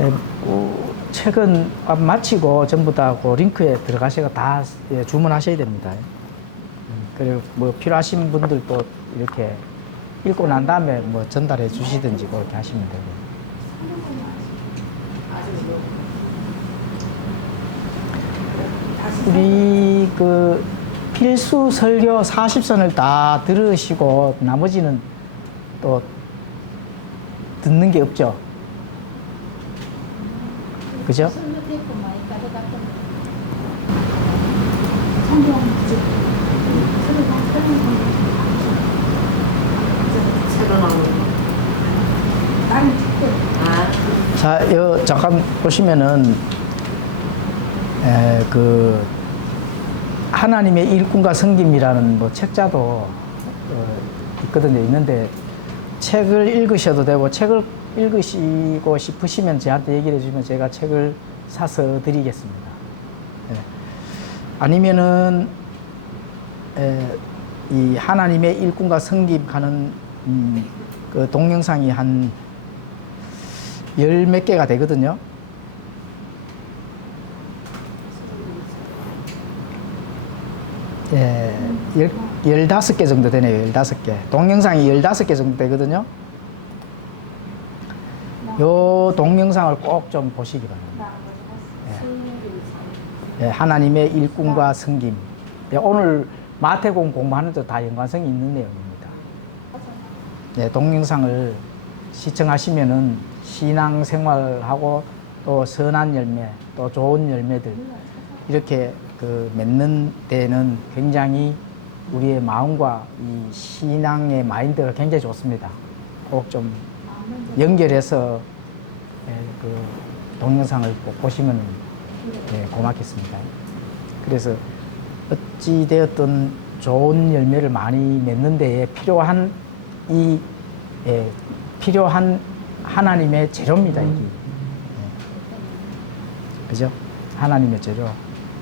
예, 책은 마치고 전부 다 그 링크에 들어가셔서 다 예, 주문하셔야 됩니다. 그리고 뭐 필요하신 분들도 이렇게 읽고 난 다음에 뭐 전달해 주시든지 그렇게 하시면 되고. 우리 그 필수 설교 40선을 다 들으시고 나머지는 또 듣는 게 없죠. 그죠? 자, 잠깐 보시면은 그 하나님의 일꾼과 섬김이라는 뭐 책자도 있거든요. 있는데 책을 읽으셔도 되고 책을 읽으시고 싶으시면 저한테 얘기를 해주시면 제가 책을 사서 드리겠습니다. 아니면은 이 하나님의 일꾼과 섬김 하는 그 동영상이 한 열 몇 개가 되거든요. 예, 15개 정도 되네요. 15개. 동영상이 15개 정도 되거든요. 요 동영상을 꼭 좀 보시기 바랍니다. 예. 예, 하나님의 일꾼과 섬김. 예, 오늘 마태복음 공부하는데도 다 연관성이 있는 내용입니다. 예, 동영상을 시청하시면은 신앙생활하고 또 선한 열매, 또 좋은 열매들 이렇게 그 맺는 데는 굉장히 우리의 마음과 이 신앙의 마인드가 굉장히 좋습니다. 꼭 좀 연결해서 그 동영상을 꼭 보시면 고맙겠습니다. 그래서 어찌 되었든 좋은 열매를 많이 맺는 데에 필요한 필요한 하나님의 재료입니다, 이게. 그죠? 하나님의 재료.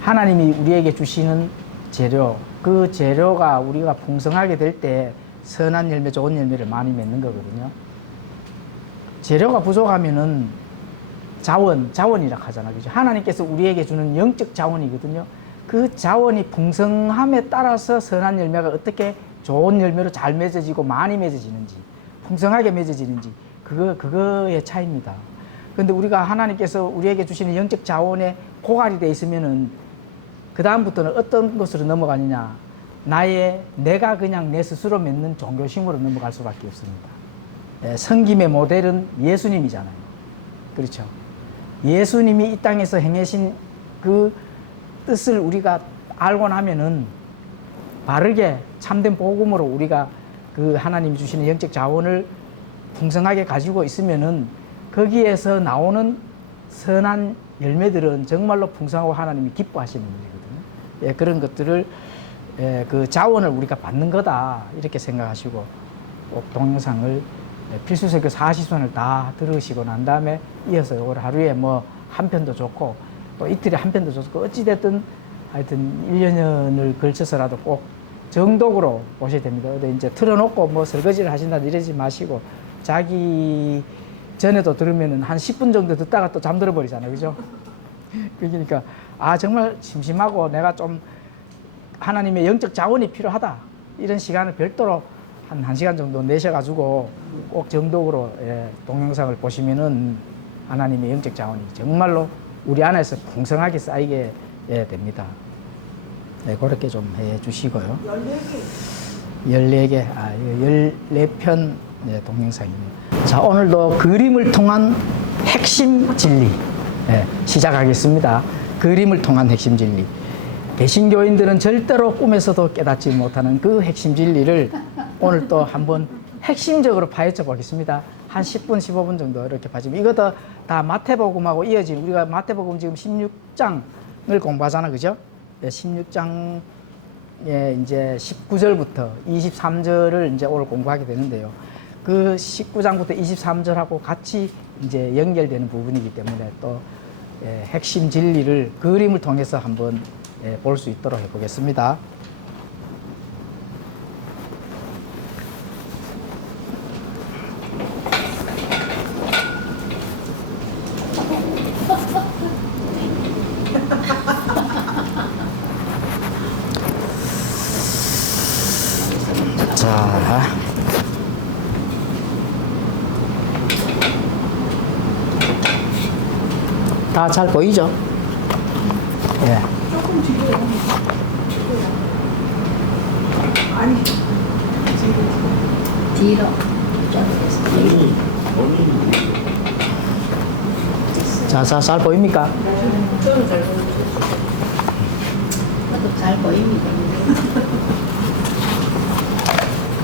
하나님이 우리에게 주시는 재료, 그 재료가 우리가 풍성하게 될 때 선한 열매, 좋은 열매를 많이 맺는 거거든요. 재료가 부족하면은 자원이라 하잖아. 그죠? 하나님께서 우리에게 주는 영적 자원이거든요. 그 자원이 풍성함에 따라서 선한 열매가 어떻게 좋은 열매로 잘 맺어지고 많이 맺어지는지, 풍성하게 맺어지는지, 그거의 차이입니다. 그런데 우리가 하나님께서 우리에게 주시는 영적 자원에 고갈이 되어 있으면은 그다음부터는 어떤 것으로 넘어가느냐. 내가 그냥 내 스스로 맺는 종교심으로 넘어갈 수밖에 없습니다. 섬김의 모델은 예수님이잖아요. 그렇죠. 예수님이 이 땅에서 행하신 그 뜻을 우리가 알고 나면은 바르게 참된 복음으로 우리가 그 하나님이 주시는 영적 자원을 풍성하게 가지고 있으면은 거기에서 나오는 선한 열매들은 정말로 풍성하고 하나님이 기뻐하시는 일이거든요. 그런 것들을 그 자원을 우리가 받는 거다 이렇게 생각하시고 꼭 동영상을 필수설교 40선을 다 들으시고 난 다음에 이어서 오늘 하루에 뭐 한 편도 좋고 또 이틀에 한 편도 좋고 어찌됐든 하여튼 1년을 걸쳐서라도 꼭 정독으로 보셔야 됩니다. 근데 이제 틀어놓고 뭐 설거지를 하신다 이러지 마시고 자기 전에도 들으면은 한 10분 정도 듣다가 또 잠들어 버리잖아요. 그죠? 그러니까 정말 심심하고 내가 좀 하나님의 영적 자원이 필요하다. 이런 시간을 별도로 한 1시간 정도 내셔가지고 꼭 정독으로 동영상을 보시면은 하나님의 영적 자원이 정말로 우리 안에서 풍성하게 쌓이게 됩니다. 그렇게 좀 해 주시고요. 14개, 14편 동영상입니다. 자, 오늘도 그림을 통한 핵심 진리 시작하겠습니다. 그림을 통한 핵심 진리. 개신교인들은 절대로 꿈에서도 깨닫지 못하는 그 핵심 진리를 오늘 또 한번 핵심적으로 파헤쳐 보겠습니다. 한 10분, 15분 정도 이렇게 봐주면 이것도 다 마태복음하고 이어진 우리가 마태복음 지금 16장을 공부하잖아, 그죠? 16장에 이제 19절부터 23절을 이제 오늘 공부하게 되는데요. 그 19장부터 23절하고 같이 이제 연결되는 부분이기 때문에 또 핵심 진리를 그림을 통해서 한번 볼 수 있도록 해보겠습니다. 다 잘 보이죠? 예. 조금 뒤로. 아니, 뒤로. 자, 잘 보입니까? 저는 잘 보여요. 나도 잘 보입니다.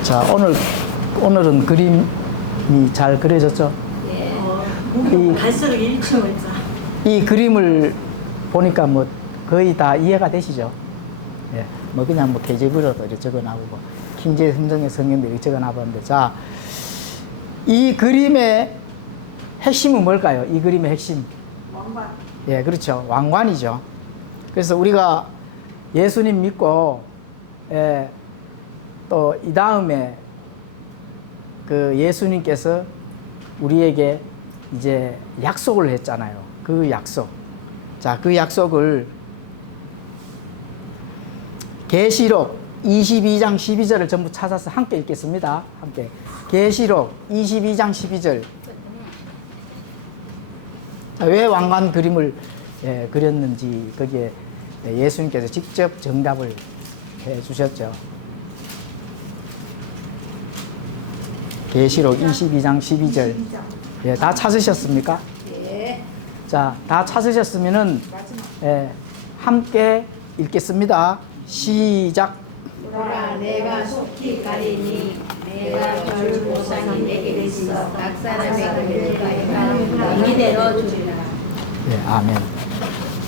자, 오늘은 그림이 잘 그려졌죠? 예. 갈수록 일치월자. 이 그림을 보니까 뭐 거의 다 이해가 되시죠? 예. 뭐 그냥 뭐 계제부로도 이렇게 적어놔보고, 킹제 성경의 성경도 이렇게 적어놔봤는데, 자, 이 그림의 핵심은 뭘까요? 이 그림의 핵심. 왕관. 예, 그렇죠. 왕관이죠. 그래서 우리가 예수님 믿고, 예, 또 이 다음에 그 예수님께서 우리에게 이제 약속을 했잖아요. 그 약속. 자, 그 약속을 계시록 22장 12절을 전부 찾아서 함께 읽겠습니다. 함께. 계시록 22장 12절. 자, 왜 왕관 그림을 그렸는지 거기에 예수님께서 직접 정답을 해 주셨죠. 계시록 22장 12절. 예, 다 찾으셨습니까? 예. 자, 다 찾으셨으면은 함께 읽겠습니다. 시작. 보라, 내가 속히 가리니 내가 줄 보상이 내게 있어 각 사람의 그들과 이대로 주리라. 예, 아멘.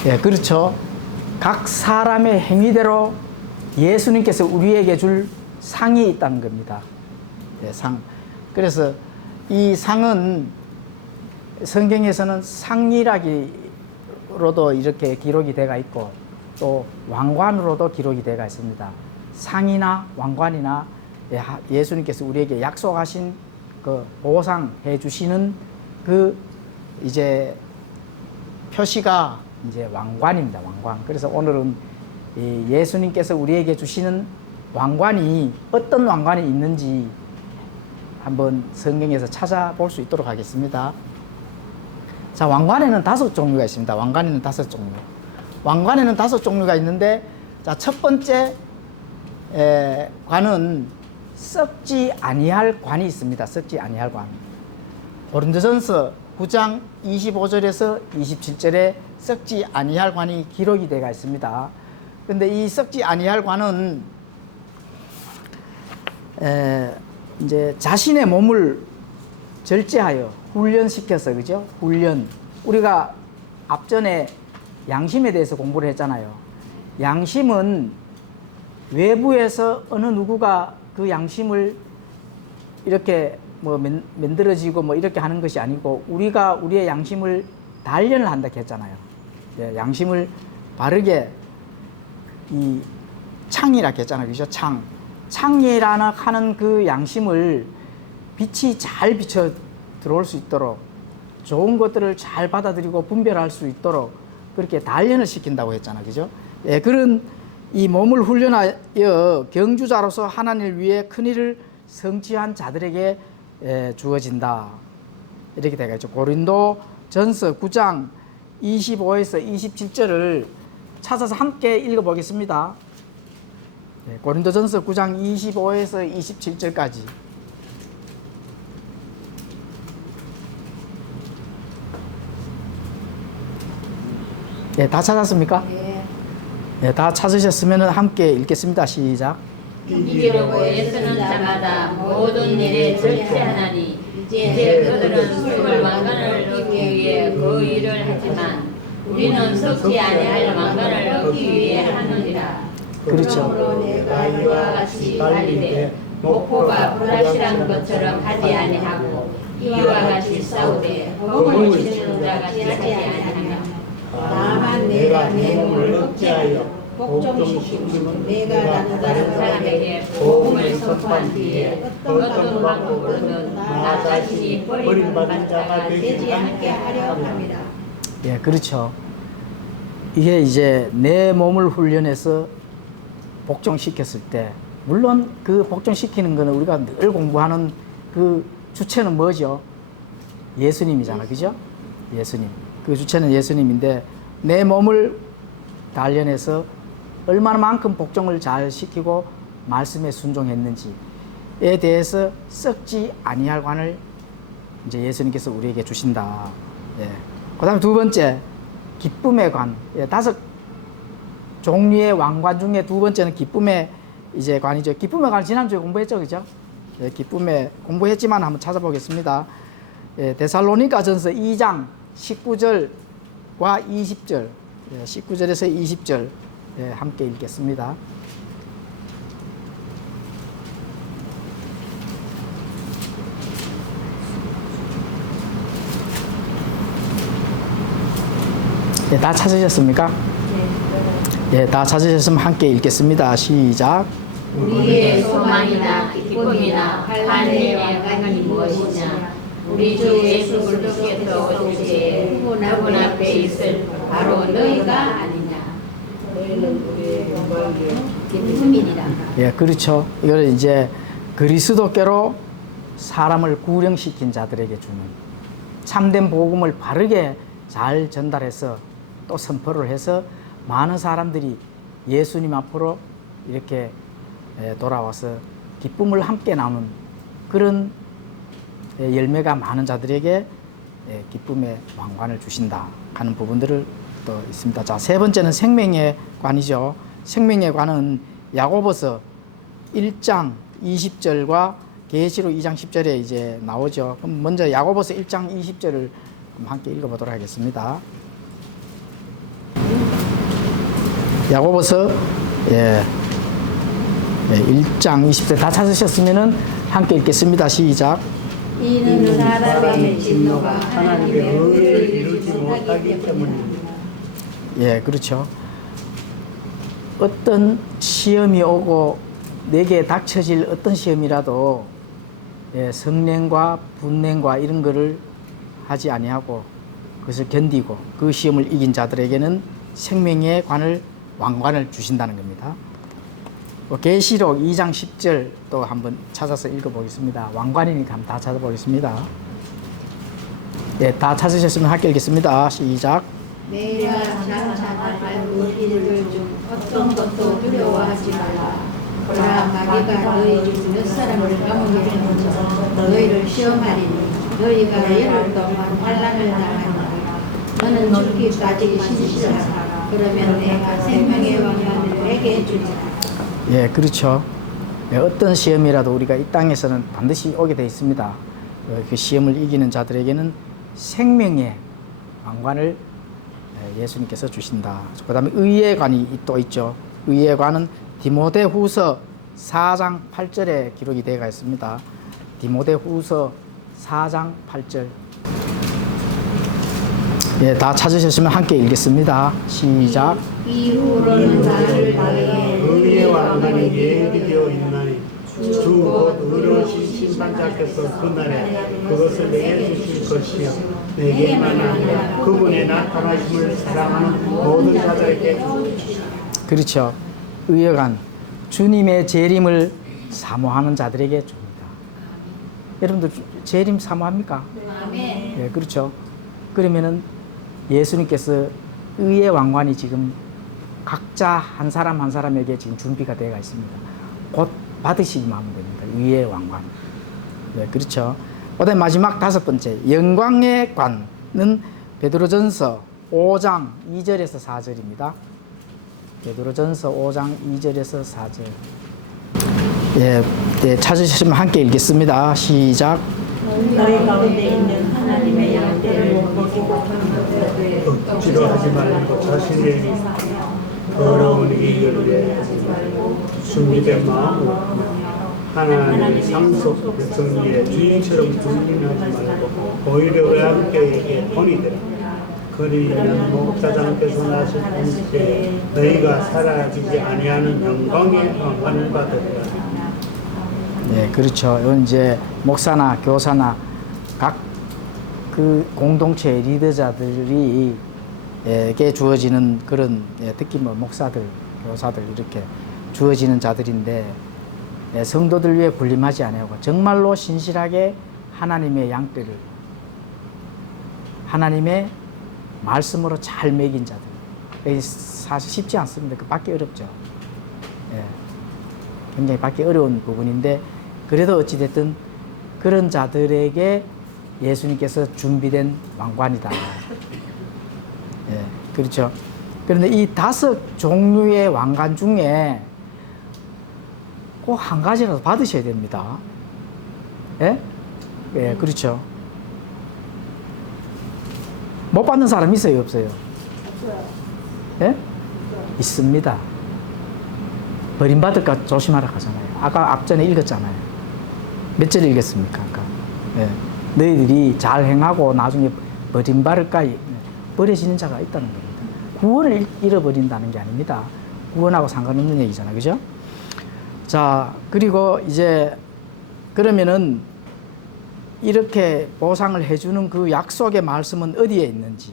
예, 그렇죠. 각 사람의 행위대로 예수님께서 우리에게 줄 상이 있다는 겁니다. 예, 상. 그래서 이 상은 성경에서는 상이라기로도 이렇게 기록이 되어 있고 또 왕관으로도 기록이 되어 있습니다. 상이나 왕관이나 예수님께서 우리에게 약속하신 그 보상해 주시는 그 이제 표시가 이제 왕관입니다. 왕관. 그래서 오늘은 이 예수님께서 우리에게 주시는 왕관이 어떤 왕관이 있는지 한번 성경에서 찾아볼 수 있도록 하겠습니다. 자, 왕관에는 5종류가 있습니다. 왕관에는 5종류. 왕관에는 5종류가 있는데, 자, 첫 번째 관은 썩지 아니할 관이 있습니다. 썩지 아니할 관. 고린도전서 9장 25절에서 27절에 썩지 아니할 관이 기록이 되어 있습니다. 근데 이 썩지 아니할 관은 이제 자신의 몸을 절제하여 훈련시켜서, 그죠? 훈련. 우리가 앞전에 양심에 대해서 공부를 했잖아요. 양심은 외부에서 어느 누구가 그 양심을 이렇게 뭐 만들어지고 뭐 이렇게 하는 것이 아니고 우리가 우리의 양심을 단련을 한다 했잖아요. 네, 양심을 바르게 이 창이라 했잖아요. 그죠? 창이라는 하는 그 양심을 빛이 잘 비쳐 들어올 수 있도록 좋은 것들을 잘 받아들이고 분별할 수 있도록 그렇게 단련을 시킨다고 했잖아요. 그죠? 예, 그런 이 몸을 훈련하여 경주자로서 하나님을 위해 큰일을 성취한 자들에게 주어진다. 이렇게 되겠죠. 고린도 전서 9장 25에서 27절을 찾아서 함께 읽어보겠습니다. 고린도 전서 9장 25에서 27절까지. 예, 다 찾았습니까? 예. 예, 다 찾으셨으면 함께 읽겠습니다. 시작. 이기려고 애쓰는 자마다 모든 일에 절제하나니 이제 그들은 죽을 왕관을 얻기 위해 그 일을 하지만 우리는 썩지 아니할 왕관을 얻기 위해 하느니라. 그렇죠. 그러므로 내가 이와 같이 달리되 목포가 불확실한 것처럼 하지 아니하고 이와 같이 싸우되 법을 지키는 자같이 하지 아니하며 다만 내가 내 몸을 억제하여 복종시키고 내가 다른 사람에게 복음을 선포한 뒤에 어떤 방법으로든 나 자신이 버림받은 자가 되지 않게 하려 합니다. 예, 그렇죠. 이게 이제 내 몸을 훈련해서 복종시켰을 때, 물론 그 복종시키는 거는 우리가 늘 공부하는 그 주체는 뭐죠? 예수님이잖아, 그죠? 예수님. 그 주체는 예수님인데 내 몸을 단련해서 얼마만큼 복종을 잘 시키고 말씀에 순종했는지에 대해서 썩지 아니할 관을 이제 예수님께서 우리에게 주신다. 예. 그다음에 두 번째 기쁨의 관. 예, 5 종류의 왕관 중에 두 번째는 기쁨의 이제 관이죠. 기쁨의 관 지난주에 공부했죠, 그죠? 예, 기쁨의 공부했지만 한번 찾아보겠습니다. 예, 데살로니가전서 2장 19절과 20절, 예, 19절에서 20절 예, 함께 읽겠습니다. 예, 다 찾으셨습니까? 예, 다 찾으셨으면 함께 읽겠습니다. 시작. 우리의 소망이나 기쁨이나 환희의 왕관이 무엇이냐? 우리 주 예수 그리스도께서 오실 때에 그분 앞에 있을 바로 너희가 아니냐? 너희는 우리의 영광이요 기쁨이니라. 예, 그렇죠. 이걸 이제 그리스도께로 사람을 구령시킨 자들에게 주는 참된 복음을 바르게 잘 전달해서 또 선포를 해서 많은 사람들이 예수님 앞으로 이렇게 돌아와서 기쁨을 함께 나누는 그런 열매가 많은 자들에게 기쁨의 왕관을 주신다 하는 부분들을 또 있습니다. 자, 세 번째는 생명의 관이죠. 생명의 관은 야고보서 1장 20절과 계시록 2장 10절에 이제 나오죠. 그럼 먼저 야고보서 1장 20절을 함께 읽어보도록 하겠습니다. 야고보서 1장 20절 다 찾으셨으면은 함께 읽겠습니다. 시작. 이는 사람의 진노가 하나님의 하나님의 의를 의를 이루지 못하기 때문입니다. 예, 그렇죠. 어떤 시험이 오고 내게 닥쳐질 어떤 시험이라도 성냉과 분냉과 이런 거를 하지 아니하고 그것을 견디고 그 시험을 이긴 자들에게는 생명의 관을 왕관을 주신다는 겁니다. 계시록 2장 10절 또 한번 찾아서 읽어보겠습니다. 왕관이니까 한번 다 찾아보겠습니다. 예, 다 찾으셨으면 함께 읽겠습니다. 시작. 내가 장차 밟을 일들 중 어떤 것도 두려워하지 말라. 보라, 마귀가 너희 중 몇 사람을 감옥에 던져 너희를 시험하리니 너희가 열흘 동안 환난을 당하리라. 너는 죽기까지 신실하라. 그러면 내가 생명의 왕관을 내게 주리라. 예, 그렇죠. 예, 어떤 시험이라도 우리가 이 땅에서는 반드시 오게 되어 있습니다. 그 시험을 이기는 자들에게는 생명의 왕관을 예수님께서 주신다. 그 다음에 의의 관이 또 있죠. 의의 관은 디모데후서 4장 8절에 기록이 되어 있습니다. 디모데후서 4장 8절. 예, 다 찾으셨으면 함께 읽겠습니다. 시작. 이후로는 나를 너희의 의의 왕관이 예비되어 있나니 주 곧 의로우신 심판자께서 그날에 그것을 내게 주실 것이요 내게만 아니라 그분의 나타나심을 사랑하는 모든 자들에게 주시리라. 그렇죠. 의의 관. 주님의 재림을 사모하는 자들에게 줍니다. 여러분들 재림 사모합니까? 아멘. 예, 그렇죠. 그러면은 예수님께서 의의 왕관이 지금 각자 한 사람 한 사람에게 지금 준비가 되어 있습니다. 곧 받으시기만 하면 됩니다. 의의 왕관. 네, 그렇죠. 그다음에 마지막 5번째 영광의 관은 베드로전서 5장 2절에서 4절입니다. 베드로전서 5장 2절에서 4절. 예, 네, 찾으시면 함께 읽겠습니다. 시작. 너희 가운데 있는 하나님의 양떼를 억지로 하지 말고 자신의 더러운 이익을 위해 준비된 마음으로 하나님의 상속 백성의 주인처럼 군림하지 말고 오히려 외함께에게 본이 되라. 그리하면 목사장께서 나실 때 너희가 사라지지 아니하는 영광의 왕관을 받으리라. 네, 그렇죠. 이건 이제 목사나 교사나 각 그 공동체 리더자들이 에게 주어지는 그런 특히 뭐 목사들, 교사들 이렇게 주어지는 자들인데 성도들 위해 군림하지 아니하고 정말로 신실하게 하나님의 양떼를 하나님의 말씀으로 잘 먹인 자들. 이게 사실 쉽지 않습니다. 그 받기 어렵죠. 예. 굉장히 받기 어려운 부분인데, 그래도 어찌됐든 그런 자들에게 예수님께서 준비된 왕관이다. 예, 그렇죠. 그런데 이 5 종류의 왕관 중에 꼭 한 가지라도 받으셔야 됩니다. 예? 예, 그렇죠. 못 받는 사람 있어요, 없어요? 없어요. 예? 있습니다. 버림받을까 조심하라 하잖아요. 아까 앞전에 읽었잖아요. 몇 절 읽었습니까? 아까. 예. 너희들이 잘 행하고 나중에 버림받을까? 버려지는 자가 있다는 겁니다. 구원을 잃어버린다는 게 아닙니다. 구원하고 상관없는 얘기잖아요. 그죠? 자, 그리고 이제 그러면은 이렇게 보상을 해주는 그 약속의 말씀은 어디에 있는지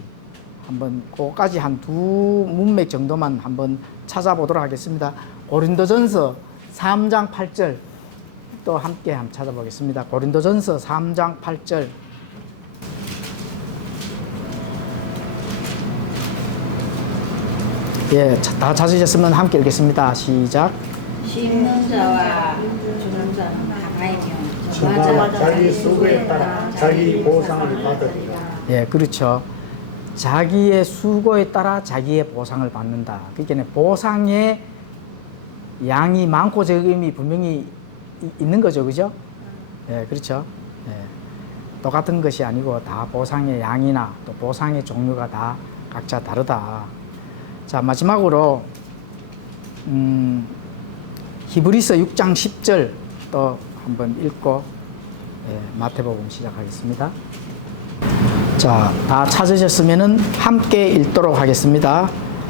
한번 그까지 한 2 문맥 정도만 한번 찾아보도록 하겠습니다. 고린도전서 3장 8절 또 함께 한번 찾아보겠습니다. 고린도전서 3장 8절. 예, 다 찾으셨으면 함께 읽겠습니다. 시작. 심는 자와 주는 자는 하나이며 저마다 자기 수고에 따라 자기 보상을 받으리라. 예, 그렇죠. 자기의 수고에 따라 자기의 보상을 받는다. 그러니까 보상의 양이 많고 적음이 분명히 있는 거죠, 그죠? 예, 그렇죠. 예. 똑같은 것이 아니고 다 보상의 양이나 또 보상의 종류가 다 각자 다르다. 자, 마지막으로 히브리서 6장 10절 또 한번 읽고 마태복음 시작하겠습니다. 자, 다 찾으셨으면은 함께 읽도록 하겠습니다.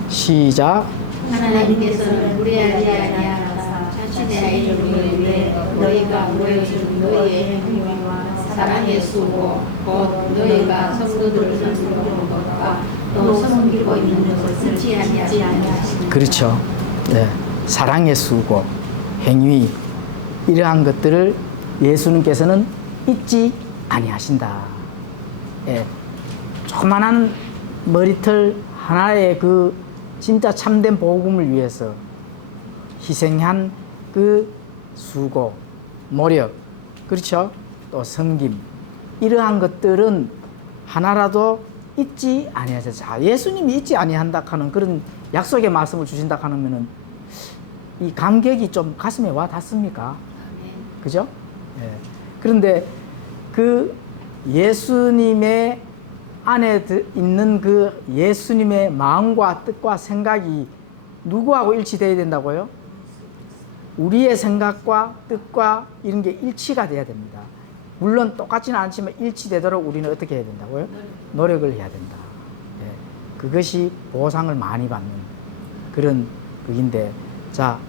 시작. 하나님께서는 무리하지 아니하사 자신의 이름을 위해 너희가 모여준 너희의 행위와 사랑의 수고 곧 너희가 성도들을 섬기는 것과 또 섬기고 있는 것을 잊지 아니하시니. 그렇죠. 네. 사랑의 수고, 행위 이러한 것들을 예수님께서는 잊지 아니하신다. 예. 조그만한 머리털 하나의 그 진짜 참된 복음을 위해서 희생한 그 수고, 노력, 그렇죠? 또 섬김 이러한 것들은 하나라도 잊지 아니하셔. 자, 예수님이 잊지 아니한다 하는 그런 약속의 말씀을 주신다 하면은 이 감격이 좀 가슴에 와 닿습니까? 그죠? 예. 그런데 그 예수님의 안에 있는 그 예수님의 마음과 뜻과 생각이 누구하고 일치되어야 된다고요? 우리의 생각과 뜻과 이런 게 일치가 돼야 됩니다. 물론 똑같지는 않지만 일치되도록 우리는 어떻게 해야 된다고요? 노력을 해야 된다. 예. 그것이 보상을 많이 받는 그런 극인데, 자,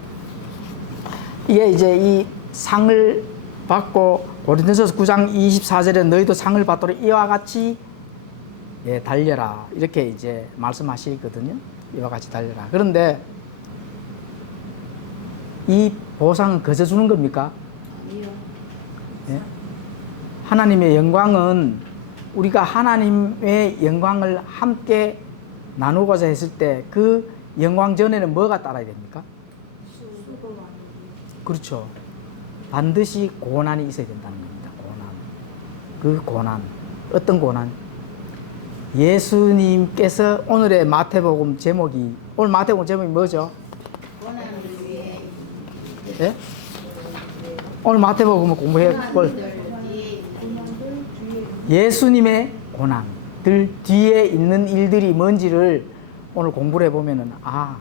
이게 이제 이 상을 받고 고린도전서 9장 24절에 너희도 상을 받도록 이와 같이 예, 달려라 이렇게 이제 말씀하시거든요. 이와 같이 달려라. 그런데 이 보상은 거저 주는 겁니까? 예? 하나님의 영광은 우리가 하나님의 영광을 함께 나누고자 했을 때 그 영광 전에는 뭐가 따라야 됩니까? 그렇죠. 반드시 고난이 있어야 된다는 겁니다. 고난. 그 고난. 어떤 고난? 예수님께서 오늘의 마태복음 제목이, 오늘 마태복음 제목이 뭐죠? 고난을 위해 예? 오늘 마태복음을 공부해 볼 예수님의 고난들 뒤에 있는 일들이 뭔지를 오늘 공부를 해보면은, 아,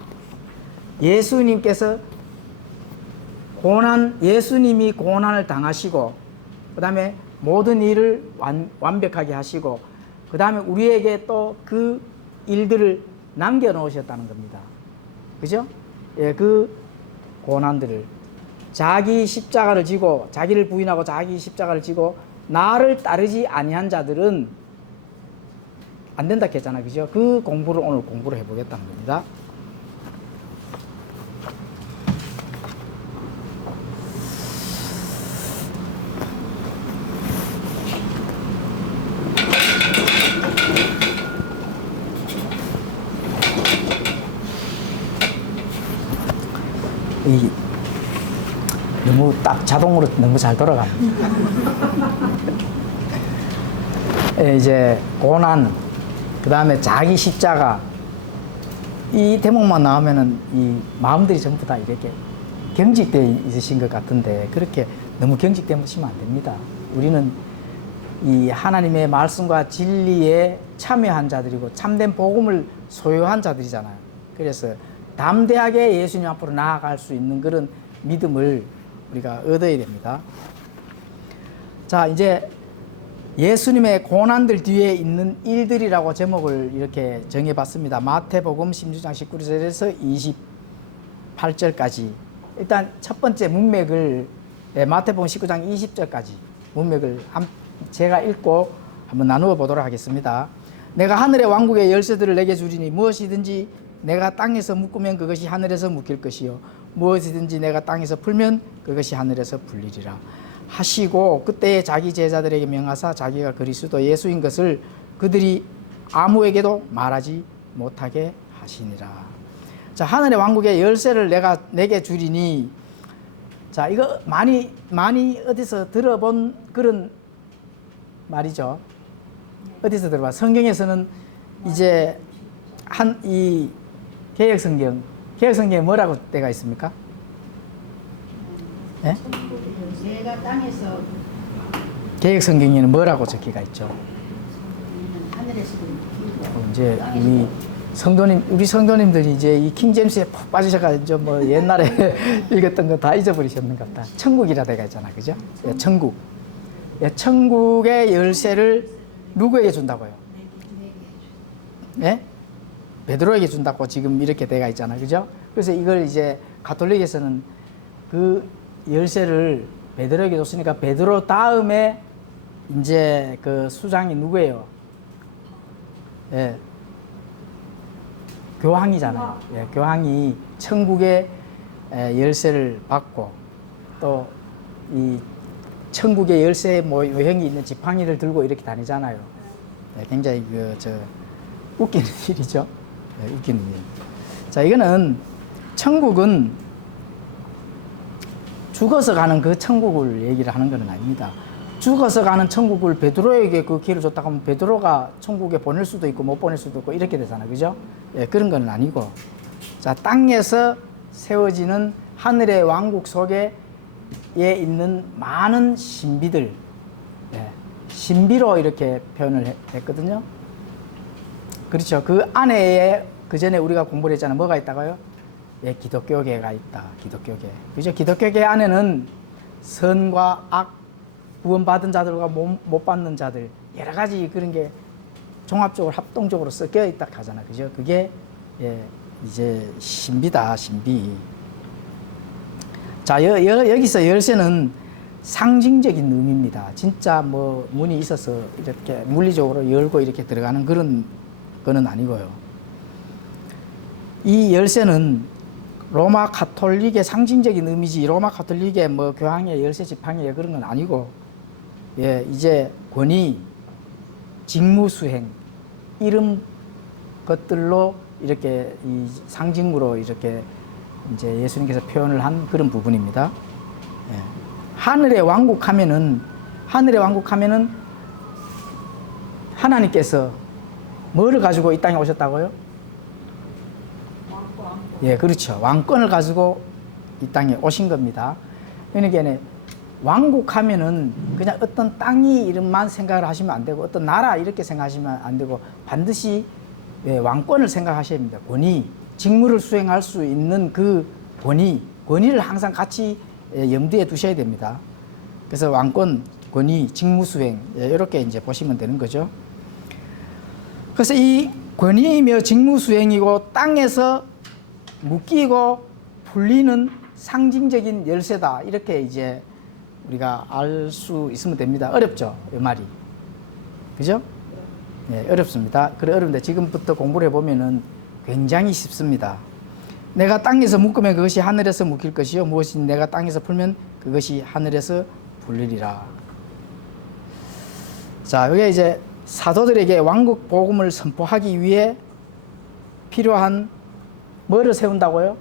예수님께서 예수님이 고난을 당하시고, 그 다음에 모든 일을 완벽하게 하시고, 그 다음에 우리에게 또 그 일들을 남겨놓으셨다는 겁니다. 그죠? 예, 그 고난들을. 자기 십자가를 지고, 자기를 부인하고 자기 십자가를 지고, 나를 따르지 아니한 자들은 안 된다 했잖아요. 그죠? 그 공부를 오늘 공부를 해보겠다는 겁니다. 딱 자동으로 너무 잘 돌아갑니다. 예, 이제 고난, 그 다음에 자기 십자가, 이 대목만 나오면은 이 마음들이 전부 다 이렇게 경직되어 있으신 것 같은데, 그렇게 너무 경직되시면 안 됩니다. 우리는 이 하나님의 말씀과 진리에 참여한 자들이고 참된 복음을 소유한 자들이잖아요. 그래서 담대하게 예수님 앞으로 나아갈 수 있는 그런 믿음을 우리가 얻어야 됩니다. 자, 이제 예수님의 고난들 뒤에 있는 일들이라고 제목을 이렇게 정해봤습니다. 마태복음 16장 19절에서 28절까지. 일단 첫 번째 문맥을, 마태복음 19장 20절까지 문맥을 제가 읽고 한번 나누어 보도록 하겠습니다. 내가 하늘의 왕국의 열쇠들을 내게 주리니 무엇이든지 내가 땅에서 묶으면 그것이 하늘에서 묶일 것이요 무엇이든지 내가 땅에서 풀면 그것이 하늘에서 풀리리라 하시고, 그때에 자기 제자들에게 명하사 자기가 그리스도 예수인 것을 그들이 아무에게도 말하지 못하게 하시니라. 자, 하늘의 왕국의 열쇠를 내게 주리니, 자, 이거 많이 어디서 들어본 그런 말이죠. 어디서 들어봐? 성경에서는 이제 이 개혁성경에 뭐라고 때가 있습니까? 예? 내가 땅에서 개혁성경에는 뭐라고 적혀가 있죠? 하늘에서 이제 우리 성도님들이 이제 이 킹제임스에 푹 빠지셔가지고 뭐 옛날에 읽었던 거 다 잊어버리셨는 것 같다. 천국이라 돼가 있잖아, 그죠? 예, 천국. 예, 천국의 열쇠를 누구에게 준다고요? 예? 베드로에게 준다고 지금 이렇게 돼가 있잖아, 그죠? 그래서 이걸 이제 가톨릭에서는 그 열쇠를 베드로에게 줬으니까 베드로 다음에 이제 그 수장이 누구예요? 예. 교황이잖아요. 예, 교황이 천국의 열쇠를 받고 또 이 천국의 열쇠 모형이 있는 지팡이를 들고 이렇게 다니잖아요. 예, 굉장히 웃기는 일이죠. 예, 웃기는 일. 자, 이거는 천국은 죽어서 가는 그 천국을 얘기를 하는 건 아닙니다. 죽어서 가는 천국을 베드로에게 그 기회를 줬다고 하면 베드로가 천국에 보낼 수도 있고 못 보낼 수도 있고 이렇게 되잖아요, 그죠? 예, 그런 건 아니고, 자, 땅에서 세워지는 하늘의 왕국 속에 있는 많은 신비들, 예, 신비로 이렇게 표현을 했거든요. 그렇죠. 그 안에 그 전에 우리가 공부를 했잖아요. 뭐가 있다고요? 예, 기독교계가 있다. 기독교계. 그죠? 기독교계 안에는 선과 악, 구원받은 자들과 못 받는 자들, 여러 가지 그런 게 종합적으로 합동적으로 섞여 있다 하잖아, 그죠? 그게 예, 이제 신비다, 신비. 자, 여기서 열쇠는 상징적인 의미입니다. 진짜 뭐 문이 있어서 이렇게 물리적으로 열고 이렇게 들어가는 그런 거는 아니고요. 이 열쇠는 로마 가톨릭의 상징적인 의미지, 로마 가톨릭의 뭐 교황의 열쇠 지팡이 그런 건 아니고, 예, 이제 권위, 직무수행, 이런 것들로 이렇게 이 상징으로 이렇게 이제 예수님께서 표현을 한 그런 부분입니다. 예. 하늘의 왕국 하면은 하나님께서 뭐를 가지고 이 땅에 오셨다고요? 예, 그렇죠. 왕권을 가지고 이 땅에 오신 겁니다. 그러니까 왕국 하면은 그냥 어떤 땅이 이름만 생각을 하시면 안 되고 어떤 나라 이렇게 생각하시면 안 되고 반드시 예, 왕권을 생각하셔야 합니다. 권위, 직무를 수행할 수 있는 그 권위를 항상 같이 염두에 두셔야 됩니다. 그래서 왕권, 권위, 직무 수행 이렇게 이제 보시면 되는 거죠. 그래서 이 권위이며 직무 수행이고 땅에서 묶이고 풀리는 상징적인 열쇠다. 이렇게 이제 우리가 알 수 있으면 됩니다. 어렵죠, 이 말이. 그죠? 예, 어렵습니다. 그래 어려운데 지금부터 공부를 해보면은 굉장히 쉽습니다. 내가 땅에서 묶으면 그것이 하늘에서 묶일 것이요 무엇이 내가 땅에서 풀면 그것이 하늘에서 풀리리라. 자, 여기 이제 사도들에게 왕국 복음을 선포하기 위해 필요한 뭐를 세운다고요?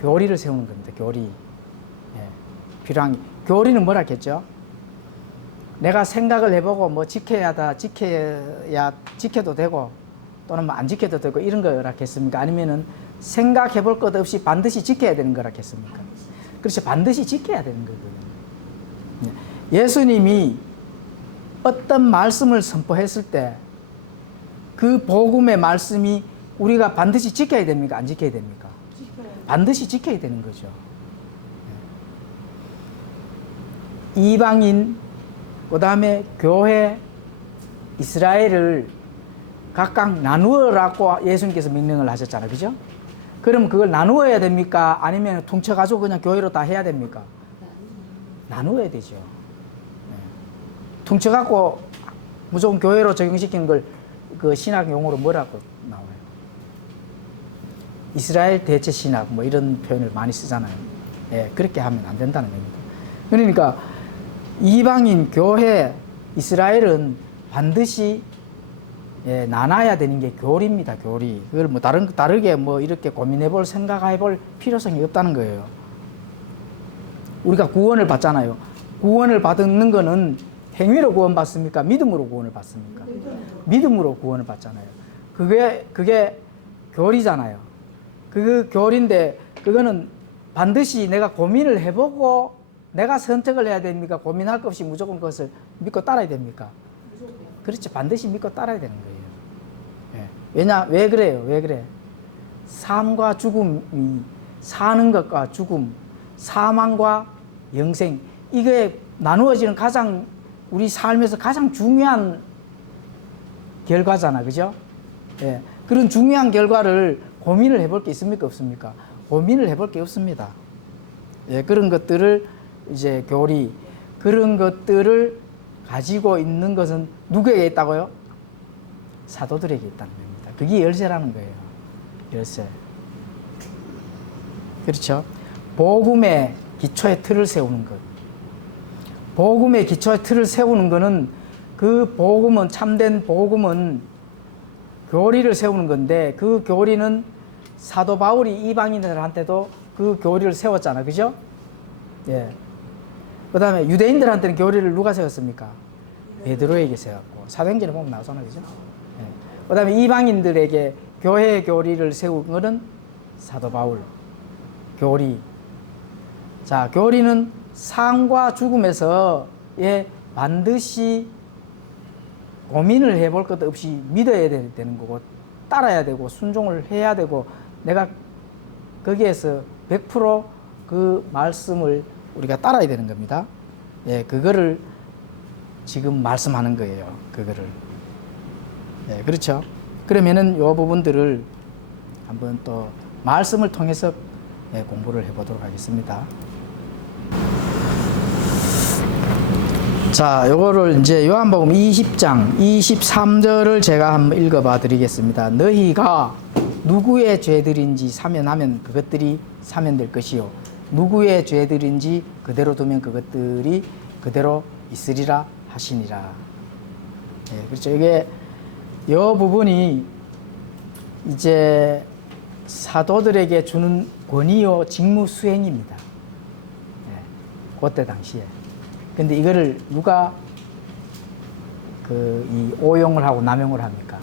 교리를 세우는 겁니다. 교리. 예. 필요한 교리는 뭐라 했죠? 내가 생각을 해보고 뭐 지켜도 되고 또는 뭐 안 지켜도 되고 이런 거라 했습니까? 아니면은 생각해 볼 것 없이 반드시 지켜야 되는 거라 했습니까? 그렇죠. 반드시 지켜야 되는 거거든요. 예수님이 어떤 말씀을 선포했을 때 그 복음의 말씀이 우리가 반드시 지켜야 됩니까? 안 지켜야 됩니까? 반드시 지켜야 되는 거죠. 이방인, 그 다음에 교회, 이스라엘을 각각 나누어라고 예수님께서 명령을 하셨잖아요. 그죠? 그럼 그걸 나누어야 됩니까? 아니면 퉁쳐가지고 그냥 교회로 다 해야 됩니까? 나누어야 되죠. 퉁쳐갖고 무조건 교회로 적용시키는 걸 그 신학 용어로 뭐라고 나와요? 이스라엘 대체 신학 뭐 이런 표현을 많이 쓰잖아요. 예, 그렇게 하면 안 된다는 겁니다. 그러니까 이방인, 교회, 이스라엘은 반드시 나눠야 되는 게 교리입니다. 교리. 그걸 뭐 다르게 뭐 이렇게 고민해볼, 생각해볼 필요성이 없다는 거예요. 우리가 구원을 받잖아요. 구원을 받는 거는 행위로 구원받습니까? 믿음으로 구원을 받습니까? 믿음으로 구원을 받잖아요. 그게 교리잖아요. 그 교리인데 그거는 반드시 내가 고민을 해보고 내가 선택을 해야 됩니까? 고민할 것 없이 무조건 그것을 믿고 따라야 됩니까? 그렇죠. 반드시 믿고 따라야 되는 거예요. 왜 그래요? 왜 그래? 삶과 죽음이, 사는 것과 죽음, 사망과 영생, 이게 나누어지는 우리 삶에서 가장 중요한 결과잖아. 그죠? 예. 그런 중요한 결과를 고민을 해볼 게 있습니까? 없습니까? 고민을 해볼 게 없습니다. 예, 그런 것들을 이제 교리, 그런 것들을 가지고 있는 것은 누구에게 있다고요? 사도들에게 있다는 겁니다. 그게 열쇠라는 거예요. 열쇠. 그렇죠? 복음의 기초의 틀을 세우는 것. 복음의 기초의 틀을 세우는 것은 그 복음은, 참된 복음은 교리를 세우는 건데 그 교리는 사도 바울이 이방인들한테도 그 교리를 세웠잖아. 그죠? 예. 그 다음에 유대인들한테는 교리를 누가 세웠습니까? 베드로에게 세웠고, 사도행전에 보면 나오잖아. 그죠? 예. 그 다음에 이방인들에게 교회의 교리를 세운 것은 사도 바울. 교리. 자, 교리는 삶과 죽음에서 반드시 고민을 해볼 것 없이 믿어야 되는 거고, 따라야 되고, 순종을 해야 되고, 내가 거기에서 100% 그 말씀을 우리가 따라야 되는 겁니다. 예, 그거를 지금 말씀하는 거예요. 그거를. 예, 그렇죠. 그러면은 요 부분들을 한번 또 말씀을 통해서 공부를 해보도록 하겠습니다. 자, 요거를 이제 요한복음 20장 23절을 제가 한번 읽어봐 드리겠습니다. 너희가 누구의 죄들인지 사면하면 그것들이 사면될 것이요, 누구의 죄들인지 그대로 두면 그것들이 그대로 있으리라 하시니라. 예, 그렇죠. 이게 요 부분이 이제 사도들에게 주는 권위요 직무 수행입니다. 예, 그때 당시에. 근데 이거를 누가 이 오용을 하고 남용을 합니까?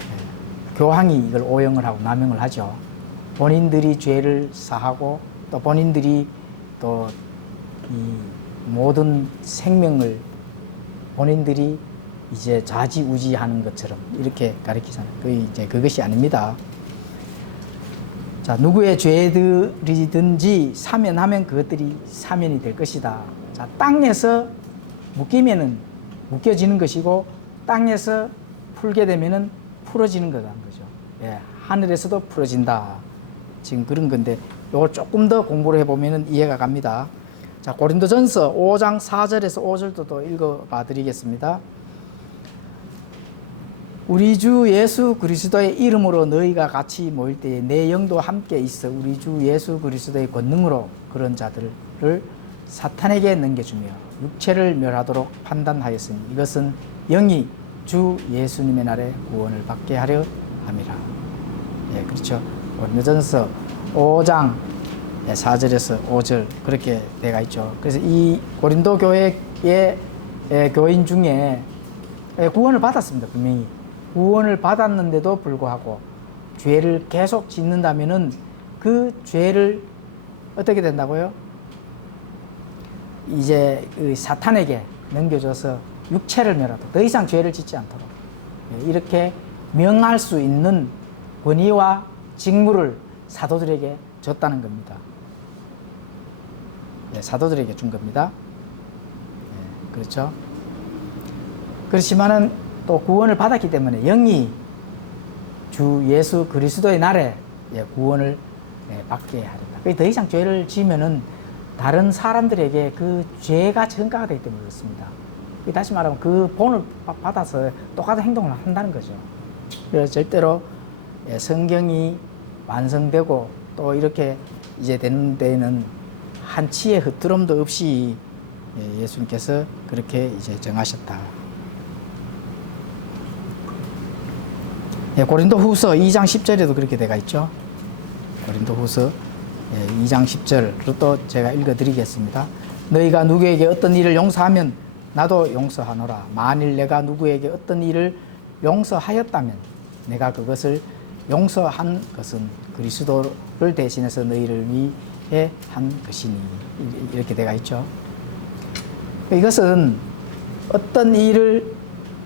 예, 교황이 이걸 오용을 하고 남용을 하죠. 본인들이 죄를 사하고 또 본인들이 또 이 모든 생명을 본인들이 이제 좌지우지하는 것처럼 이렇게 가르치잖아요. 이제 그것이 아닙니다. 자, 누구의 죄들이든지 사면하면 그것들이 사면이 될 것이다. 자, 땅에서 묶이면은 묶여지는 것이고, 땅에서 풀게 되면은 풀어지는 거라는 거죠. 예, 하늘에서도 풀어진다. 지금 그런 건데, 요걸 조금 더 공부를 해보면은 이해가 갑니다. 자, 고린도전서 5장 4절에서 5절도 또 읽어봐 드리겠습니다. 우리 주 예수 그리스도의 이름으로 너희가 같이 모일 때에 내 영도 함께 있어 우리 주 예수 그리스도의 권능으로 그런 자들을 사탄에게 넘겨주며 육체를 멸하도록 판단하였으니 이것은 영이 주 예수님의 날에 구원을 받게 하려 함이라. 예, 그렇죠. 고린도전서 5장 4절에서 5절 그렇게 되어 있죠. 그래서 이 고린도 교회의 교인 중에 구원을 받았습니다. 분명히 구원을 받았는데도 불구하고 죄를 계속 짓는다면은 그 죄를 어떻게 된다고요? 이제 그 사탄에게 넘겨줘서 육체를 멸하도록 더 이상 죄를 짓지 않도록 이렇게 명할 수 있는 권위와 직무를 사도들에게 줬다는 겁니다. 사도들에게 준 겁니다. 그렇죠? 그렇지만은 또 구원을 받았기 때문에 영이 주 예수 그리스도의 날에 구원을 받게 하리라. 더 이상 죄를 지으면은 다른 사람들에게 그 죄가 전가가 되기 때문에 그렇습니다. 다시 말하면 그 본을 받아서 똑같은 행동을 한다는 거죠. 그래서 절대로 성경이 완성되고 또 이렇게 이제 되는 데에는 한치의 흐트럼도 없이 예수님께서 그렇게 이제 정하셨다. 고린도 후서 2장 10절에도 그렇게 되어 있죠. 고린도 후서 2장 10절로 또 제가 읽어드리겠습니다. 너희가 누구에게 어떤 일을 용서하면 나도 용서하노라. 만일 내가 누구에게 어떤 일을 용서하였다면 내가 그것을 용서한 것은 그리스도를 대신해서 너희를 위해 한 것이니. 이렇게 되어 있죠. 이것은 어떤 일을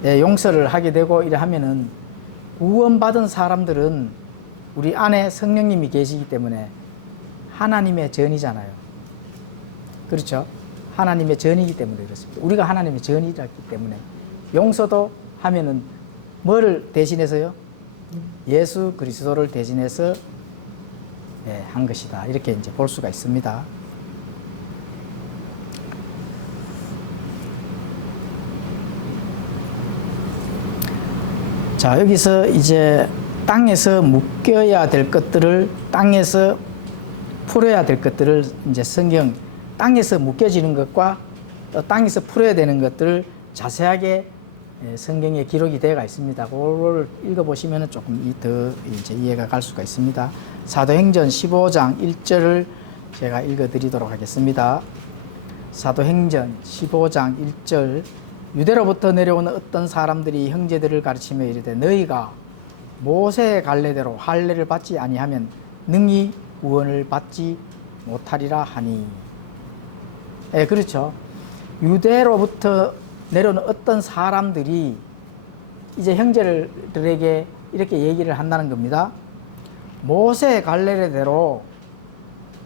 용서를 하게 되고 이래 하면은 구원받은 사람들은 우리 안에 성령님이 계시기 때문에 하나님의 전이잖아요. 그렇죠? 하나님의 전이기 때문에 그렇습니다. 우리가 하나님의 전이기 때문에 용서도 하면은 뭐를 대신해서요? 예수 그리스도를 대신해서 한 것이다. 이렇게 이제 볼 수가 있습니다. 자, 여기서 이제 땅에서 묶여야 될 것들을 땅에서 풀어야 될 것들을 이제 성경 땅에서 묶여지는 것과 또 땅에서 풀어야 되는 것들을 자세하게 성경에 기록이 되어 있습니다. 그걸 읽어보시면 조금 더 이제 이해가 갈 수가 있습니다. 사도행전 15장 1절을 제가 읽어드리도록 하겠습니다. 사도행전 15장 1절 유대로부터 내려오는 어떤 사람들이 형제들을 가르치며 이르되 너희가 모세의 갈례대로 할례를 받지 아니하면 능히 구원을 받지 못하리라 하니. 그렇죠. 유대로부터 내려오는 어떤 사람들이 이제 형제들에게 이렇게 얘기를 한다는 겁니다. 모세의 갈례대로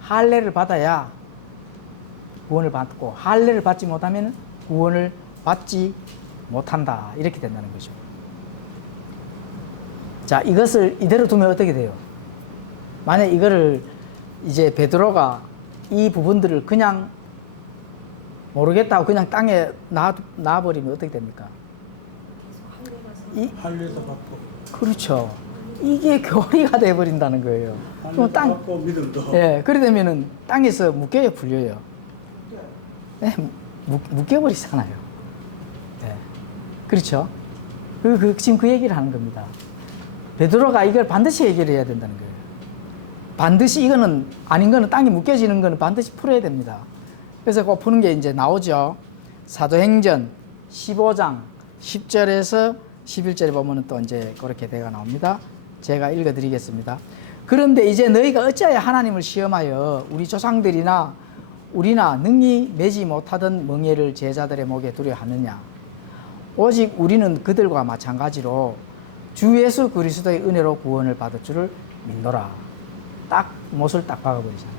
할례를 받아야 구원을 받고 할례를 받지 못하면 구원을 받지 못한다. 이렇게 된다는 거죠. 자, 이것을 이대로 두면 어떻게 돼요? 만약 이거를 이제 베드로가 이 부분들을 그냥 모르겠다고 그냥 땅에 놔버리면 어떻게 됩니까? 할례도 받고 그렇죠. 이게 교리가 돼버린다는 거예요. 그럼 할례도 받고 믿음도. 그래 되면은 땅에서 묶여야 풀려요. 묶여버리잖아요. 그렇죠. 지금 그 얘기를 하는 겁니다. 베드로가 이걸 반드시 해결해야 된다는 거예요. 반드시 이거는 아닌 거는 땅이 묶여지는 거는 반드시 풀어야 됩니다. 그래서 그 푸는 게 이제 나오죠. 사도행전 15장 10절에서 11절에 보면은 또 이제 그렇게 대가 나옵니다. 제가 읽어드리겠습니다. 그런데 이제 너희가 어찌하여 하나님을 시험하여 우리 조상들이나 우리나 능히 매지 못하던 멍에를 제자들의 목에 두려 하느냐. 오직 우리는 그들과 마찬가지로 주 예수 그리스도의 은혜로 구원을 받을 줄을 믿노라. 딱 못을 딱 박아버리잖아요.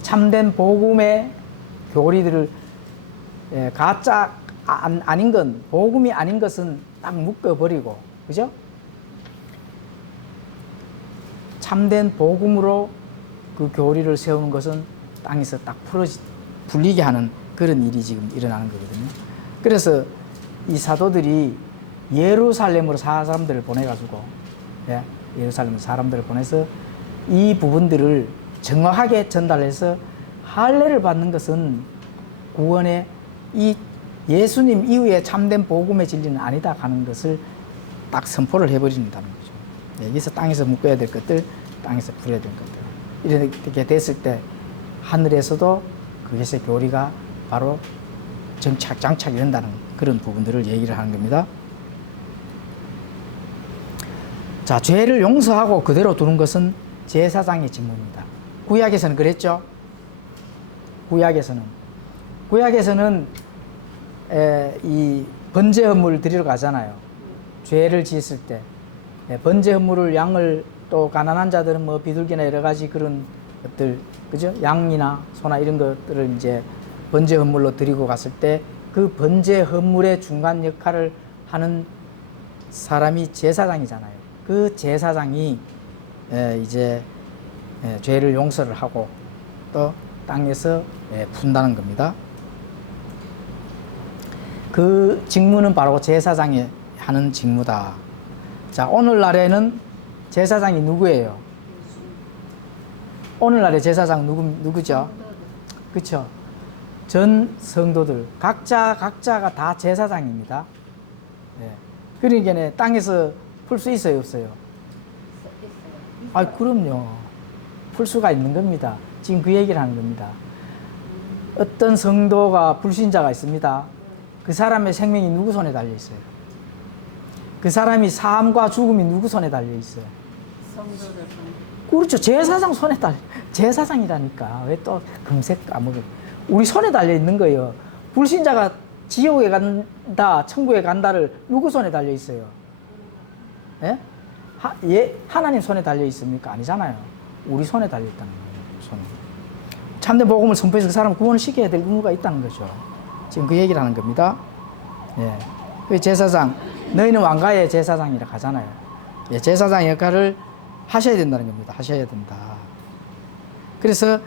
참된 복음의 교리들을 가짜 아닌 건 복음이 아닌 것은 딱 묶어버리고, 그죠? 참된 복음으로 그 교리를 세우는 것은 땅에서 딱 풀리게 하는 그런 일이 지금 일어나는 거거든요. 그래서 이 사도들이 예루살렘으로 사람들을 보내가지고, 예루살렘으로 사람들을 보내서 이 부분들을 정확하게 전달해서 할례를 받는 것은 구원의 이 예수님 이후에 참된 복음의 진리는 아니다 하는 것을 딱 선포를 해버린다는 거죠. 여기서 땅에서 묶어야 될 것들, 땅에서 풀어야 될 것들. 이렇게 됐을 때 하늘에서도 그것의 교리가 바로 장착이 된다는 그런 부분들을 얘기를 하는 겁니다. 자, 죄를 용서하고 그대로 두는 것은 제사장의 직무입니다. 구약에서는 그랬죠. 구약에서는 이 번제 헌물을 드리러 가잖아요. 죄를 지었을 때 번제 헌물을 양을 또 가난한 자들은 뭐 비둘기나 여러 가지 그런 것들 그죠? 양이나 소나 이런 것들을 이제 번제 헌물로 드리고 갔을 때 그 번제 헌물의 중간 역할을 하는 사람이 제사장이잖아요. 그 제사장이 이제 죄를 용서를 하고 또 땅에서 푼다는 겁니다. 그 직무는 바로 제사장이 하는 직무다. 자, 오늘날에는 제사장이 누구예요? 오늘날의 제사장 누구죠? 그렇죠? 전 성도들 각자가 다 제사장입니다. 그러니까 땅에서 풀 수 있어요, 없어요? 아, 그럼요. 풀 수가 있는 겁니다. 지금 그 얘기를 하는 겁니다. 어떤 성도가 불신자가 있습니다. 그 사람의 생명이 누구 손에 달려 있어요? 그 사람이 삶과 죽음이 누구 손에 달려 있어요? 그렇죠. 제사장 손에 제사장이라니까. 왜 또 금색 까먹어? 우리 손에 달려 있는 거예요. 불신자가 지옥에 간다, 천국에 간다를 누구 손에 달려 있어요? 하나님 손에 달려 있습니까? 아니잖아요. 우리 손에 달려 있다는 거예요. 손에. 참된 복음을 선포해서 그 사람을 구원을 시켜야 될 의무가 있다는 거죠. 지금 그 얘기를 하는 겁니다. 그 제사장, 너희는 왕가의 제사장이라 하잖아요. 제사장 역할을 하셔야 된다는 겁니다. 하셔야 된다. 그래서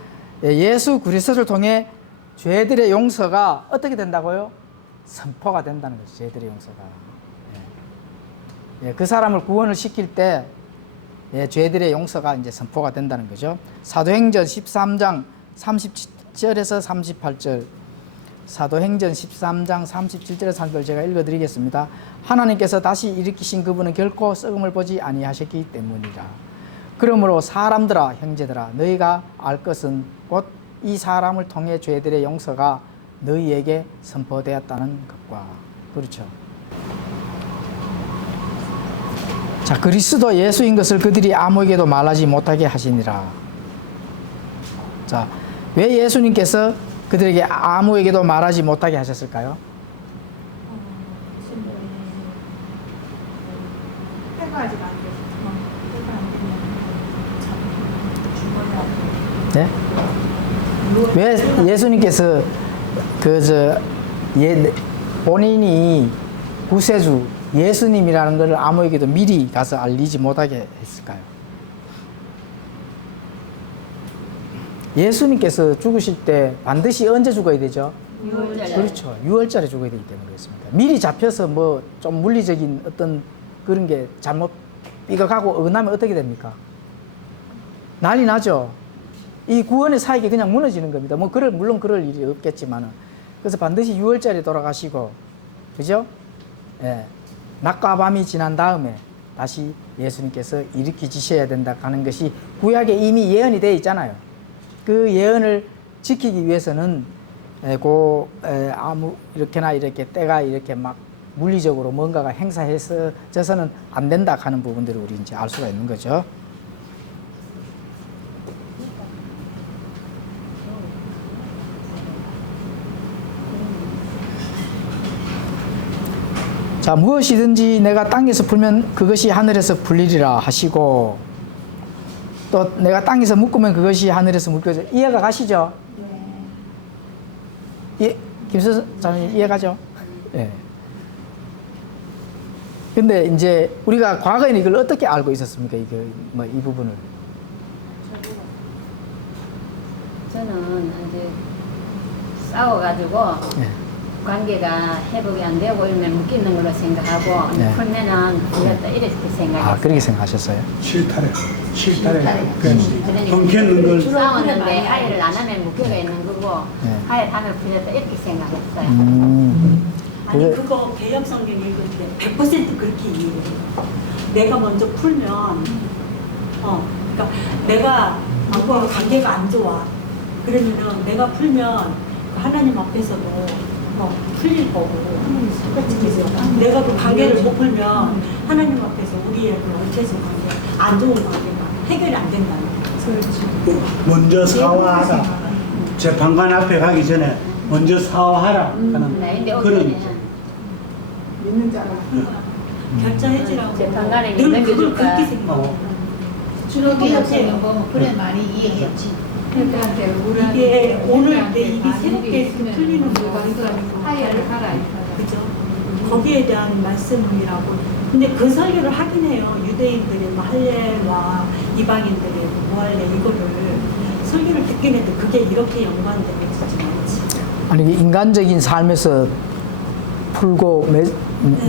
예수 그리스도를 통해 죄들의 용서가 어떻게 된다고요? 선포가 된다는 거죠. 죄들의 용서가. 그 사람을 구원을 시킬 때 죄들의 용서가 이제 선포가 된다는 거죠. 사도행전 13장 37절에서 38절. 사도행전 13장 37절에서 38절 제가 읽어드리겠습니다. 하나님께서 다시 일으키신 그분은 결코 썩음을 보지 아니하셨기 때문이라. 그러므로 사람들아 형제들아 너희가 알 것은 곧 이 사람을 통해 죄들의 용서가 너희에게 선포되었다는 것과. 그렇죠. 자, 그리스도 예수인 것을 그들이 아무에게도 말하지 못하게 하시니라. 자, 왜 예수님께서 그들에게 아무에게도 말하지 못하게 하셨을까요? 네? 왜 예수님께서 본인이 구세주 예수님이라는 것을 아무에게도 미리 가서 알리지 못하게 했을까요? 예수님께서 죽으실 때 반드시 언제 죽어야 되죠? 6월절에. 그렇죠. 6월절에 죽어야 되기 때문에 그렇습니다. 미리 잡혀서 뭐 좀 물리적인 어떤 그런 게 잘못 삐걱하고 어긋나면 어떻게 됩니까? 난리 나죠. 이 구원의 사역이 그냥 무너지는 겁니다. 뭐 물론 그럴 일이 없겠지만은. 그래서 반드시 6월절에 돌아가시고, 그죠? 낮과 밤이 지난 다음에 다시 예수님께서 일으키시셔야 된다 하는 것이 구약에 이미 예언이 되어 있잖아요. 그 예언을 지키기 위해서는 이렇게나 이렇게 때가 이렇게 막 물리적으로 뭔가가 행사해서져서는 안 된다 하는 부분들을 우리 이제 알 수가 있는 거죠. 자, 무엇이든지 내가 땅에서 풀면 그것이 하늘에서 풀리리라 하시고, 또 내가 땅에서 묶으면 그것이 하늘에서 묶여져. 이해가 가시죠? 예, 김수선 장님 이해가죠? 예. 근데 이제 우리가 과거에는 이걸 어떻게 알고 있었습니까? 이 부분을. 저는 이제 싸워가지고 관계가 회복이 안 되고 이러면 묶이는 걸로 생각하고 풀면은 풀렸다 이렇게 생각했어요. 아, 그렇게 생각하셨어요? 실타래. 그러니까 엉켰는 걸 싸웠는데 하해를 안 하면 묶여가 있는 거고 하해 하면 풀렸다 이렇게 생각했어요. 아니 그거 개혁 성경 읽을 때 100% 그렇게 이해해요. 내가 먼저 풀면, 그러니까 내가 누구하고 관계가 안 좋아. 그러면은 내가 풀면 그 하나님 앞에서도 풀릴 거고 그렇죠. 내가 그 관계를 못 풀면 하나님 앞에서 우리의 그 원체적 관계, 안 좋은 관계가 해결이 안 된다는 거죠. 먼저 사과하라. 재판관 앞에 가기 전에 먼저 사과하라 하는 근데 그런 믿는 자가 결정해지라고 재판관에게 늘 그걸 넘겨줄까? 그렇게 생각해요. 주로기 역사면 보면 그래 많이 이해했지. 그러니까 이게 오늘 내 입이 새롭게 풀리는 거가 하야를 하라. 그죠? 거기에 대한 말씀이라고. 근데 그 설교를 하긴 해요. 유대인들이 뭐 할례와 이방인들이 뭐 할례 이거를 설교를 듣긴 해도 그게 이렇게 연관되어지진 않지. 아니 인간적인 삶에서 풀고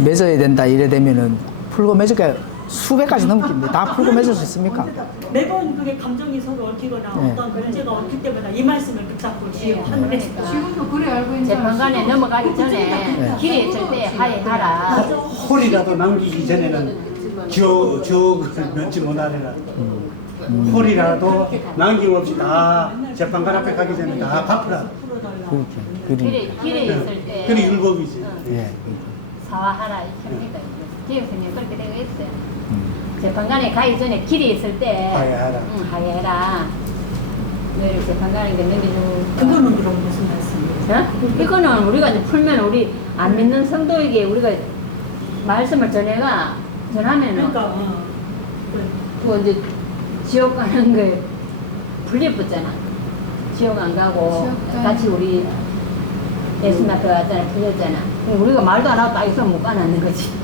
맺어야 된다 이래 되면은 풀고 맺을까 수백 가지 넘깁니다. 다 풀고 맺을 수 있습니까? 매번 그게 감정이 서로 얽히거나 네. 어떤 문제가 얽힐 때마다 이 말씀을 붙잡고 하는 게 지금도 그래 알고 있는 재판관에 넘어가기 전에 길에 있을 때 하야하라. 홀이라도 남기기 전에는 저 면치 못하리라. 홀이라도 남김없이 다 재판관 앞에 가기 전에 다 갚으라. 그렇게 길에 있을 때 그게 율법이지. 예. 사화하라 이렇게 합니다. 기획선님 그렇게 되어 있어요. 재판관에 가기 전에 길에 있을 때 하야하라. 응, 하야해라. 왜 재판관에게 넘겨주고 그거는 그럼 무슨 말씀이에요? 이거는 우리가 이제 풀면 우리 안 믿는 성도에게 우리가 말씀을 전하면은 그러니까 그 이제 지옥 가는 거 풀려붙잖아. 지옥 안 가고 같이 우리 예수님 앞에 왔잖아. 풀렸잖아. 그럼 우리가 말도 안 하고 딱 있으면 못 가는 거지.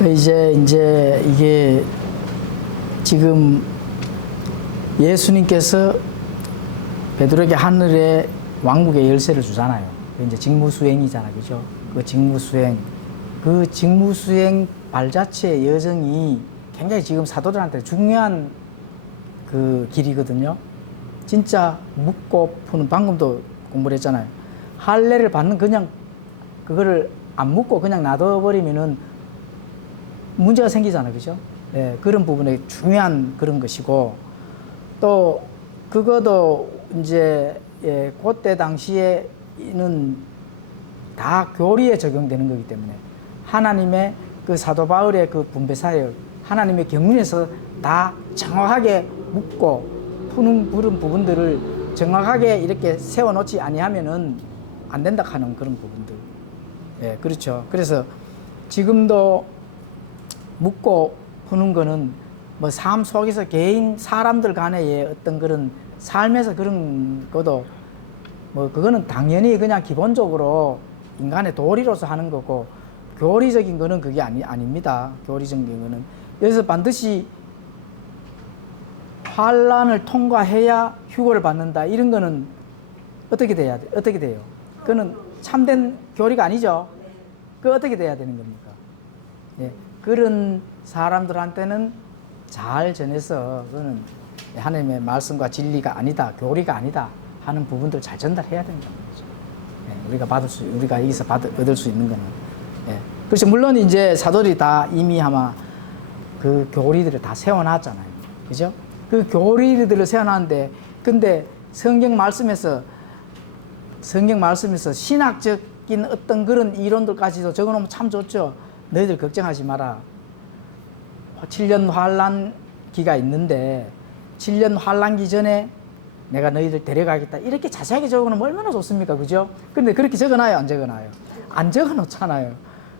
네. 이제 이게 지금 예수님께서 베드로에게 하늘의 왕국의 열쇠를 주잖아요. 이제 직무수행이잖아, 그죠? 그 직무수행 발자취의 여정이 굉장히 지금 사도들한테 중요한 그 길이거든요. 진짜 묻고 푸는, 방금도 공부를 했잖아요. 할례를 받는 그냥 그거를 안 묻고 그냥 놔둬버리면은 문제가 생기잖아요, 그죠? 예, 그런 부분에 중요한 그런 것이고, 또 그것도 이제 그때 당시에는 다 교리에 적용되는 거기 때문에 하나님의 그 사도 바울의 그 분배 사역, 하나님의 경륜에서 다 정확하게 묻고 푸는 그런 부분들을 정확하게 이렇게 세워놓지 아니하면은 안 된다 하는 그런 부분들. 예, 그렇죠. 그래서 지금도 묻고 푸는 거는 뭐 삶 속에서 개인 사람들 간의 어떤 그런 삶에서 그런 것도 뭐 그거는 당연히 그냥 기본적으로 인간의 도리로서 하는 거고, 교리적인 거는 그게 아닙니다. 교리적인 거는 여기서 반드시 환란을 통과해야 휴거를 받는다, 이런 거는 어떻게 돼요? 그거는 참된 교리가 아니죠. 그 어떻게 돼야 되는 겁니까? 예, 그런 사람들한테는 잘 전해서 그거는 하나님의 말씀과 진리가 아니다, 교리가 아니다 하는 부분들 잘 전달해야 된다는 거죠. 예, 우리가 여기서 얻을 수 있는 거는. 예. 그렇죠. 물론 이제 사도들이 다 이미 아마 그 교리들을 다 세워놨잖아요. 그죠? 그 교리들을 세워놨는데, 근데 성경 말씀에서 신학적인 어떤 그런 이론들까지도 적어놓으면 참 좋죠. 너희들 걱정하지 마라. 7년 환란기가 있는데 7년 환란기 전에 내가 너희들 데려가겠다, 이렇게 자세하게 적어놓으면 얼마나 좋습니까? 그죠? 근데 그렇게 적어놔요, 안 적어놔요? 안 적어놓잖아요.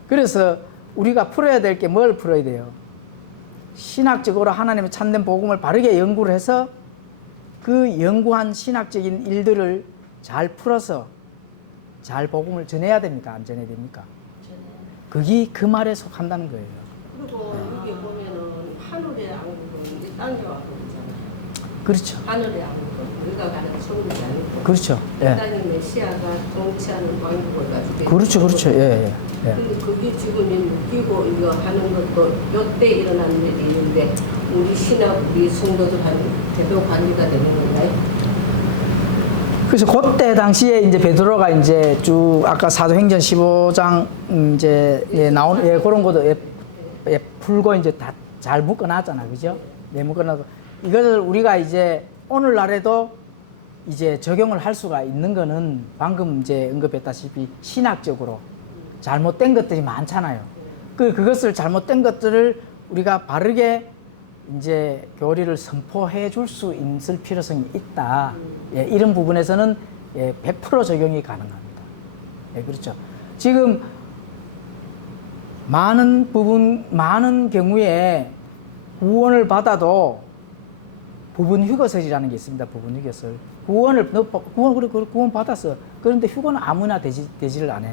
그래서 우리가 풀어야 될 게 뭘 풀어야 돼요? 신학적으로 하나님의 참된 복음을 바르게 연구를 해서 그 연구한 신학적인 일들을 잘 풀어서 잘 복음을 전해야 됩니까? 안 전해야 됩니까? 그게 그 말에 속한다는 거예요. 그리고 여기 보면은 하늘의 왕국은 땅에 와서 있잖아요. 그렇죠. 하늘의 왕국은 우리가 가는 천국이 아니고 그렇죠. 예. 하나님 메시아가 통치하는 왕국을 가지고 그렇죠. 예. 근데 그게 지금 묶이고 이거 하는 것도 요때 일어나는 일이 있는데 우리 신학 우리 성도들한테 대표 관리가 되는 건가요? 그래서 그때 당시에 이제 베드로가 이제 쭉 아까 사도행전 15장 이제 나온 그런 것도 풀고 이제 다 잘 묶어놨잖아, 그죠? 묶어놔도 이걸 우리가 이제 오늘날에도 이제 적용을 할 수가 있는 거는 방금 이제 언급했다시피 신학적으로 잘못된 것들이 많잖아요. 그것을 잘못된 것들을 우리가 바르게 이제 교리를 선포해 줄 수 있을 필요성이 있다. 예, 이런 부분에서는 예, 100% 적용이 가능합니다. 예, 그렇죠. 지금 많은 경우에 구원을 받아도 부분 휴거설이라는 게 있습니다. 부분 휴거설. 구원 받았어. 그런데 휴거는 아무나 되지를 않아.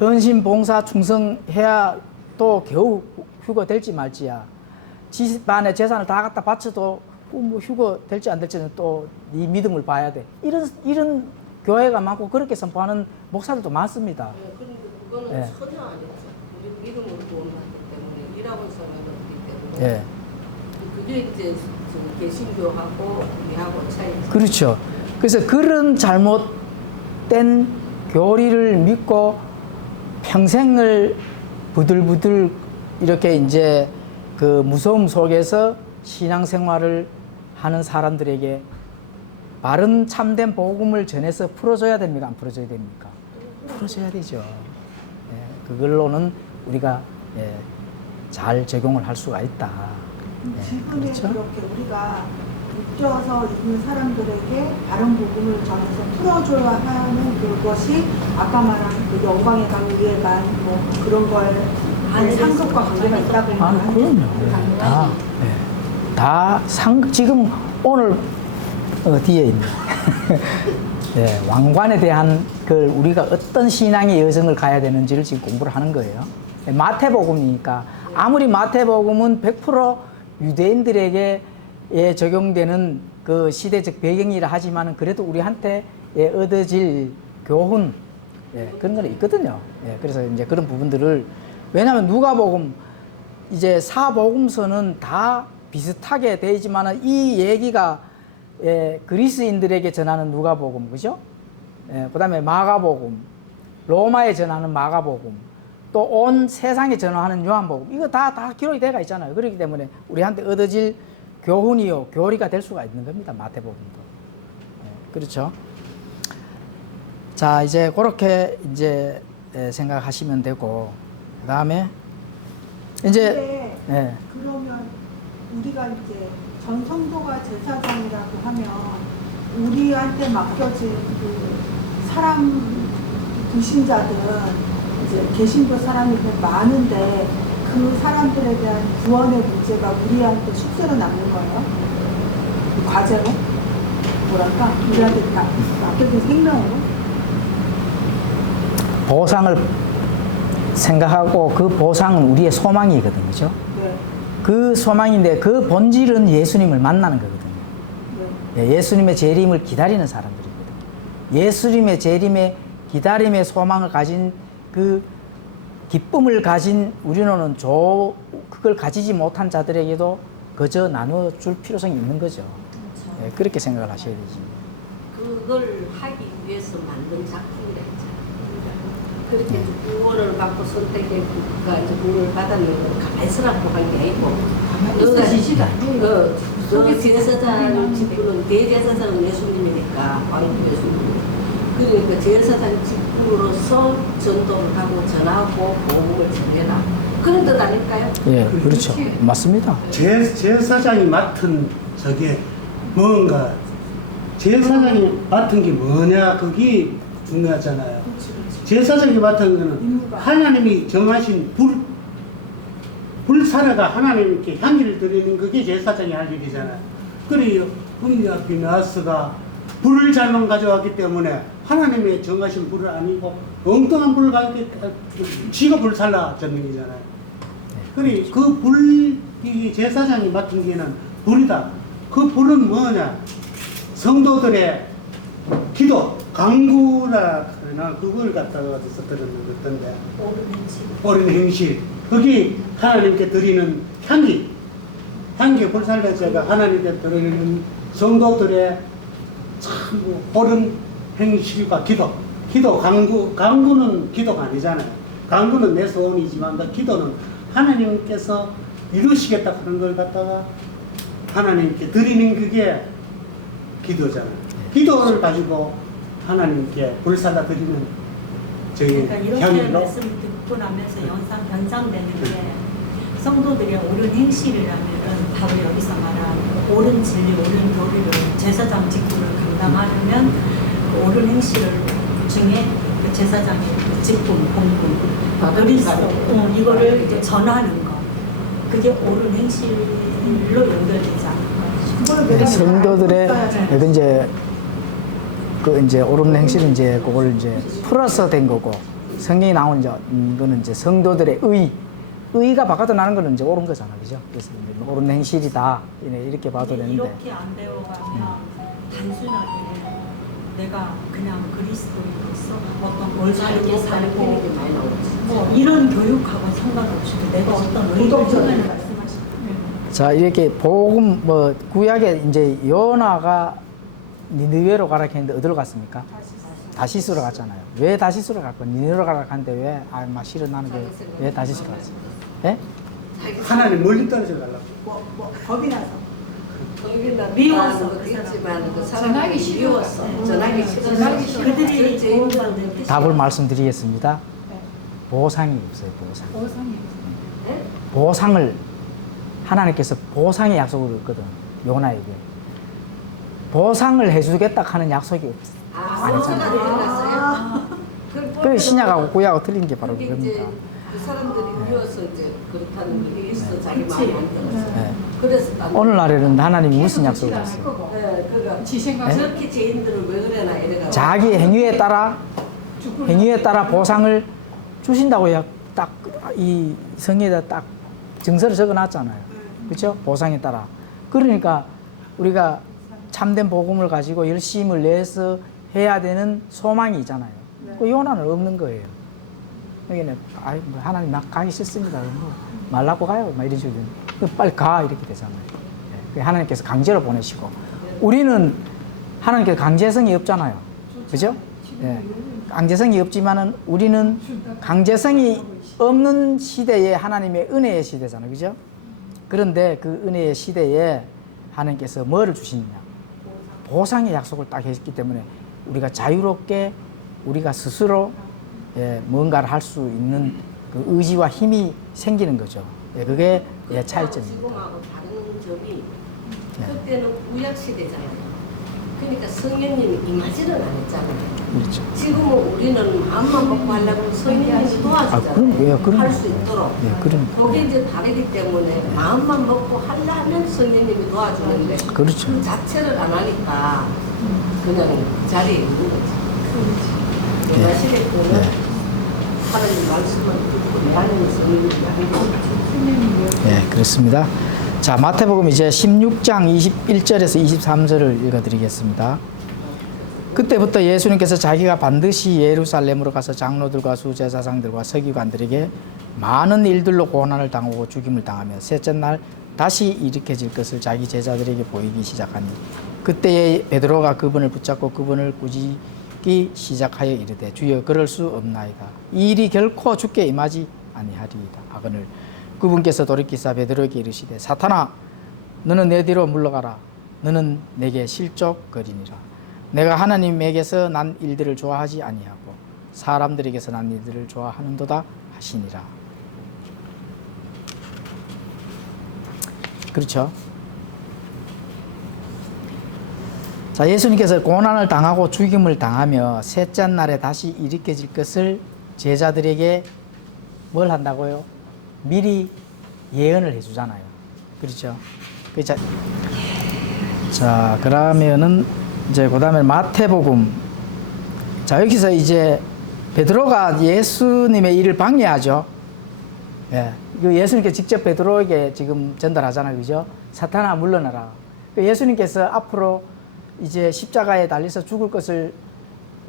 헌신, 봉사, 충성해야 또 겨우 휴거 될지 말지야. 집안의 재산을 다 갖다 바쳐도 뭐 휴거 될지 안 될지는 또 네 믿음을 봐야 돼. 이런 교회가 많고 그렇게 선포하는 목사들도 많습니다. 그런데 그거는 예. 전혀 아니죠. 우리 믿음으로 구원받기 때문에 일하고 생활하기 때문에 예. 그게 이제 개신교하고 우리하고 차이죠. 그렇죠. 그래서 그런 잘못된 교리를 믿고 평생을 부들부들 이렇게 이제 그 무서움 속에서 신앙생활을 하는 사람들에게 바른 참된 복음을 전해서 풀어줘야 됩니까? 안 풀어줘야 됩니까? 풀어줘야 되죠. 예, 그걸로는 우리가 예, 잘 적용을 할 수가 있다. 예, 지금에 그렇죠? 그렇게 우리가 묶여서 있는 사람들에게 바른 복음을 전해서 풀어줘야 하는 그것이 아까 말한 그 영광의 관계가 뭐 그런 거에 상급과 관계가 있다고 그럼요. 지금 오늘 뒤에 있네. 예, 왕관에 대한 그 우리가 어떤 신앙의 여정을 가야 되는지를 지금 공부를 하는 거예요. 마태복음이니까 아무리 마태복음은 100% 유대인들에게 적용되는 그 시대적 배경이라 하지만은 그래도 우리한테 얻어질 교훈 그런 거는 있거든요. 그래서 이제 그런 부분들을 왜냐하면 누가복음 이제 사복음서는 다 비슷하게 돼 있지만은 이 얘기가 그리스인들에게 전하는 누가복음, 그죠? 그다음에 마가복음, 로마에 전하는 마가복음, 또 온 세상에 전하는 요한복음, 이거 다 기록이 되어 있잖아요. 그렇기 때문에 우리한테 얻어질 교훈이요, 교리가 될 수가 있는 겁니다. 마태복음도. 그렇죠? 자, 이제 그렇게 이제 생각하시면 되고, 그다음에 이제 그러면 우리가 이제 전 성도가 제사장이라고 하면 우리한테 맡겨진 그 사람 불신자들은 이제 개신교 사람이 많은데 그 사람들에 대한 구원의 문제가 우리한테 숙제로 남는 거예요. 그 과제로 뭐랄까 우리한테 맡겨진 생명으로 보상을 생각하고 그 보상은 우리의 소망이거든요. 그죠? 네. 그 소망인데 그 본질은 예수님을 만나는 거거든요. 네. 예수님의 재림을 기다리는 사람들이거든요. 예수님의 재림의 기다림의 소망을 가진 그 기쁨을 가진 우리는 그걸 가지지 못한 자들에게도 그저 나누어 줄 필요성이 있는 거죠. 그렇죠. 그렇게 생각을 하셔야 되지. 그걸 하기 위해서 만든 작품이라 했잖아요. 그렇게 구원을 받고 선택해가 이제 구원을 받았는 건 가만히 있으라고 한 게 아니고 너가 제사장 직분은 대제사장은 예수님이니까 왕 예수님. 그러니까 제사장 직분으로서 전도를 하고 전하고 복음을 전해라. 그런 뜻 아닐까요? 예, 그렇죠. 맞습니다. 제사장이 맡은 저게 뭔가 제사장이 맡은 게 뭐냐 그게 중요하잖아요. 제사장이 맡은 거는 하나님이 정하신 불사례가 하나님께 향기를 드리는 그게 제사장이 할 일이잖아요. 그래요. 음리와 비나스가 불을 잘못 가져왔기 때문에 하나님의 정하신 불을 아니고 엉뚱한 불을 가지고 지가 불살라졌는 거잖아요. 그래 그 불이 제사장이 맡은 게는 불이다. 그 불은 뭐냐? 성도들의 기도, 강구라 그러나 그걸 갖다가 어디서 들었는데 옳은 행실. 그게 하나님께 드리는 향기. 향기 불살례제가 하나님께 드리는 성도들의 참 옳은 행실과 기도. 기도, 강구는 기도가 아니잖아요. 강구는 내 소원이지만 기도는 하나님께서 이루시겠다 하는 걸 갖다가 하나님께 드리는 그게 기도잖아요. 기도를 가지고 하나님께 불사다 드리는 저희 그러니까 이렇게 향일로 말씀을 듣고 나면서 연상되는 게 성도들의 옳은 행실이라면은 바로 여기서 말한 옳은 진리, 옳은 교리를 제사장 직분을 감당하려면 그 옳은 행실을 중에 그 제사장의 그 직분, 본분, 그리스도 이거를 이제 전하는 거, 그게 옳은 행실로 연결되지 않을까. 성도들의 여기 이제 그 이제 옳은 행실은 이제 그걸 이제 풀어서 된 거고, 성경이 나온 이제 이거는 이제 성도들의 의가 바깥으로 나는 거는 이제 옳은 거잖아, 그죠? 그래서 이제 옳은 행실이다 이렇게 봐도 되는데. 이렇게 안 배워가면 단순하게 내가 그냥 그리스도인으로서 어떤 올바르게 살고 많이 나오지. 뭐 이런 교육하고 상관없이 내가 어떤 의도를 자, 이렇게 복음 뭐 구약에 이제 요나가 니느웨로 가라 했는데 어디로 갔습니까? 다시스로 갔잖아요. 왜 다시스로 갔고 니느웨로 가라 하는데 왜 막 싫은 나는 왜 다시스로 갔어요? 예? 하나님 멀리 떨어져 가려고. 겁이 나서. 거기는 미워서 것도 그 사람. 있지만 그 사람이 미워서 전하기 싫어서 그들이 죄인들한테 도움받는 답을 말씀드리겠습니다. 보상이 없어요, 보상. 보상을 하나님께서 보상의 약속을 했거든, 요나에게. 보상을 해주겠다 하는 약속이 없어. 아니잖아. 그 신약하고 구약하고 틀린 게 바로 그게 그겁니다. 이제 그 사람들이 미워서 이제 그렇다는 게 있어. 자기 마음에 안 들어서. 네. 그래서 오늘날에는 하나님이 무슨 약속을 했어요? 그가 네? 저렇게 죄인들을 왜 그래나 이래가. 자기 행위에 따라 보상을 주신다고 딱 이 성에다 딱 증서를 적어놨잖아요. 그렇죠? 보상에 따라. 그러니까 우리가 참된 복음을 가지고 열심을 내서 해야 되는 소망이 있잖아요. 그 요나는 없는 거예요. 여기는 뭐 하나님 나 가기 싫습니다. 뭐 말라고 가요. 막 이런 식으로 빨리 가 이렇게 되잖아요. 예. 하나님께서 강제로 보내시고 우리는 하나님께서 강제성이 없잖아요. 그죠? 예. 강제성이 없지만은 우리는 강제성이 없는 시대에 하나님의 은혜의 시대잖아요. 그죠? 그런데 그 은혜의 시대에 하나님께서 뭐를 주시느냐? 보상의 약속을 딱 했기 때문에 우리가 자유롭게 우리가 스스로 뭔가를 할 수 있는 그 의지와 힘이 생기는 거죠. 그게 차이점입니다. 지금하고 다른 점이 그때는 구약 시대잖아요. 그러니까 성령님이 임하지는 않았잖아요. 그렇죠. 지금은 우리는 마음만 먹고 하려면 성령님이 도와주잖아요. 할 수 있도록. 그러니까. 그게 이제 다르기 때문에 마음만 먹고 하려면 성령님이 도와주는데 그렇죠. 그 자체를 안 하니까 그냥 자리에 있는 거지. 내가 시대 때는 하나님 말씀을 듣고 내 안에 성령님이 하는 거지. 네, 그렇습니다. 자, 마태복음 이제 16장 21절에서 23절을 읽어드리겠습니다. 그때부터 예수님께서 자기가 반드시 예루살렘으로 가서 장로들과 수제사장들과 서기관들에게 많은 일들로 고난을 당하고 죽임을 당하며 셋째 날 다시 일으켜질 것을 자기 제자들에게 보이기 시작하니 그때에 베드로가 그분을 붙잡고 그분을 꾸짖기 시작하여 이르되 주여 그럴 수 없나이다. 이 일이 결코 주께 임하지 아니하리이다 하거늘 그분께서 돌이키사 베드로에게 이르시되 사탄아 너는 내 뒤로 물러가라. 너는 내게 실족거리니라. 내가 하나님에게서 난 일들을 좋아하지 아니하고 사람들에게서 난 일들을 좋아하는도다 하시니라. 그렇죠? 자, 예수님께서 고난을 당하고 죽임을 당하며 셋째 날에 다시 일으켜질 것을 제자들에게 뭘 한다고요? 미리 예언을 해주잖아요. 그렇죠? 자, 그러면은 이제 그 다음에 마태복음. 자, 여기서 이제 베드로가 예수님의 일을 방해하죠. 예. 예수님께 직접 베드로에게 지금 전달하잖아요. 그죠? 사탄아 물러나라. 예수님께서 앞으로 이제 십자가에 달려서 죽을 것을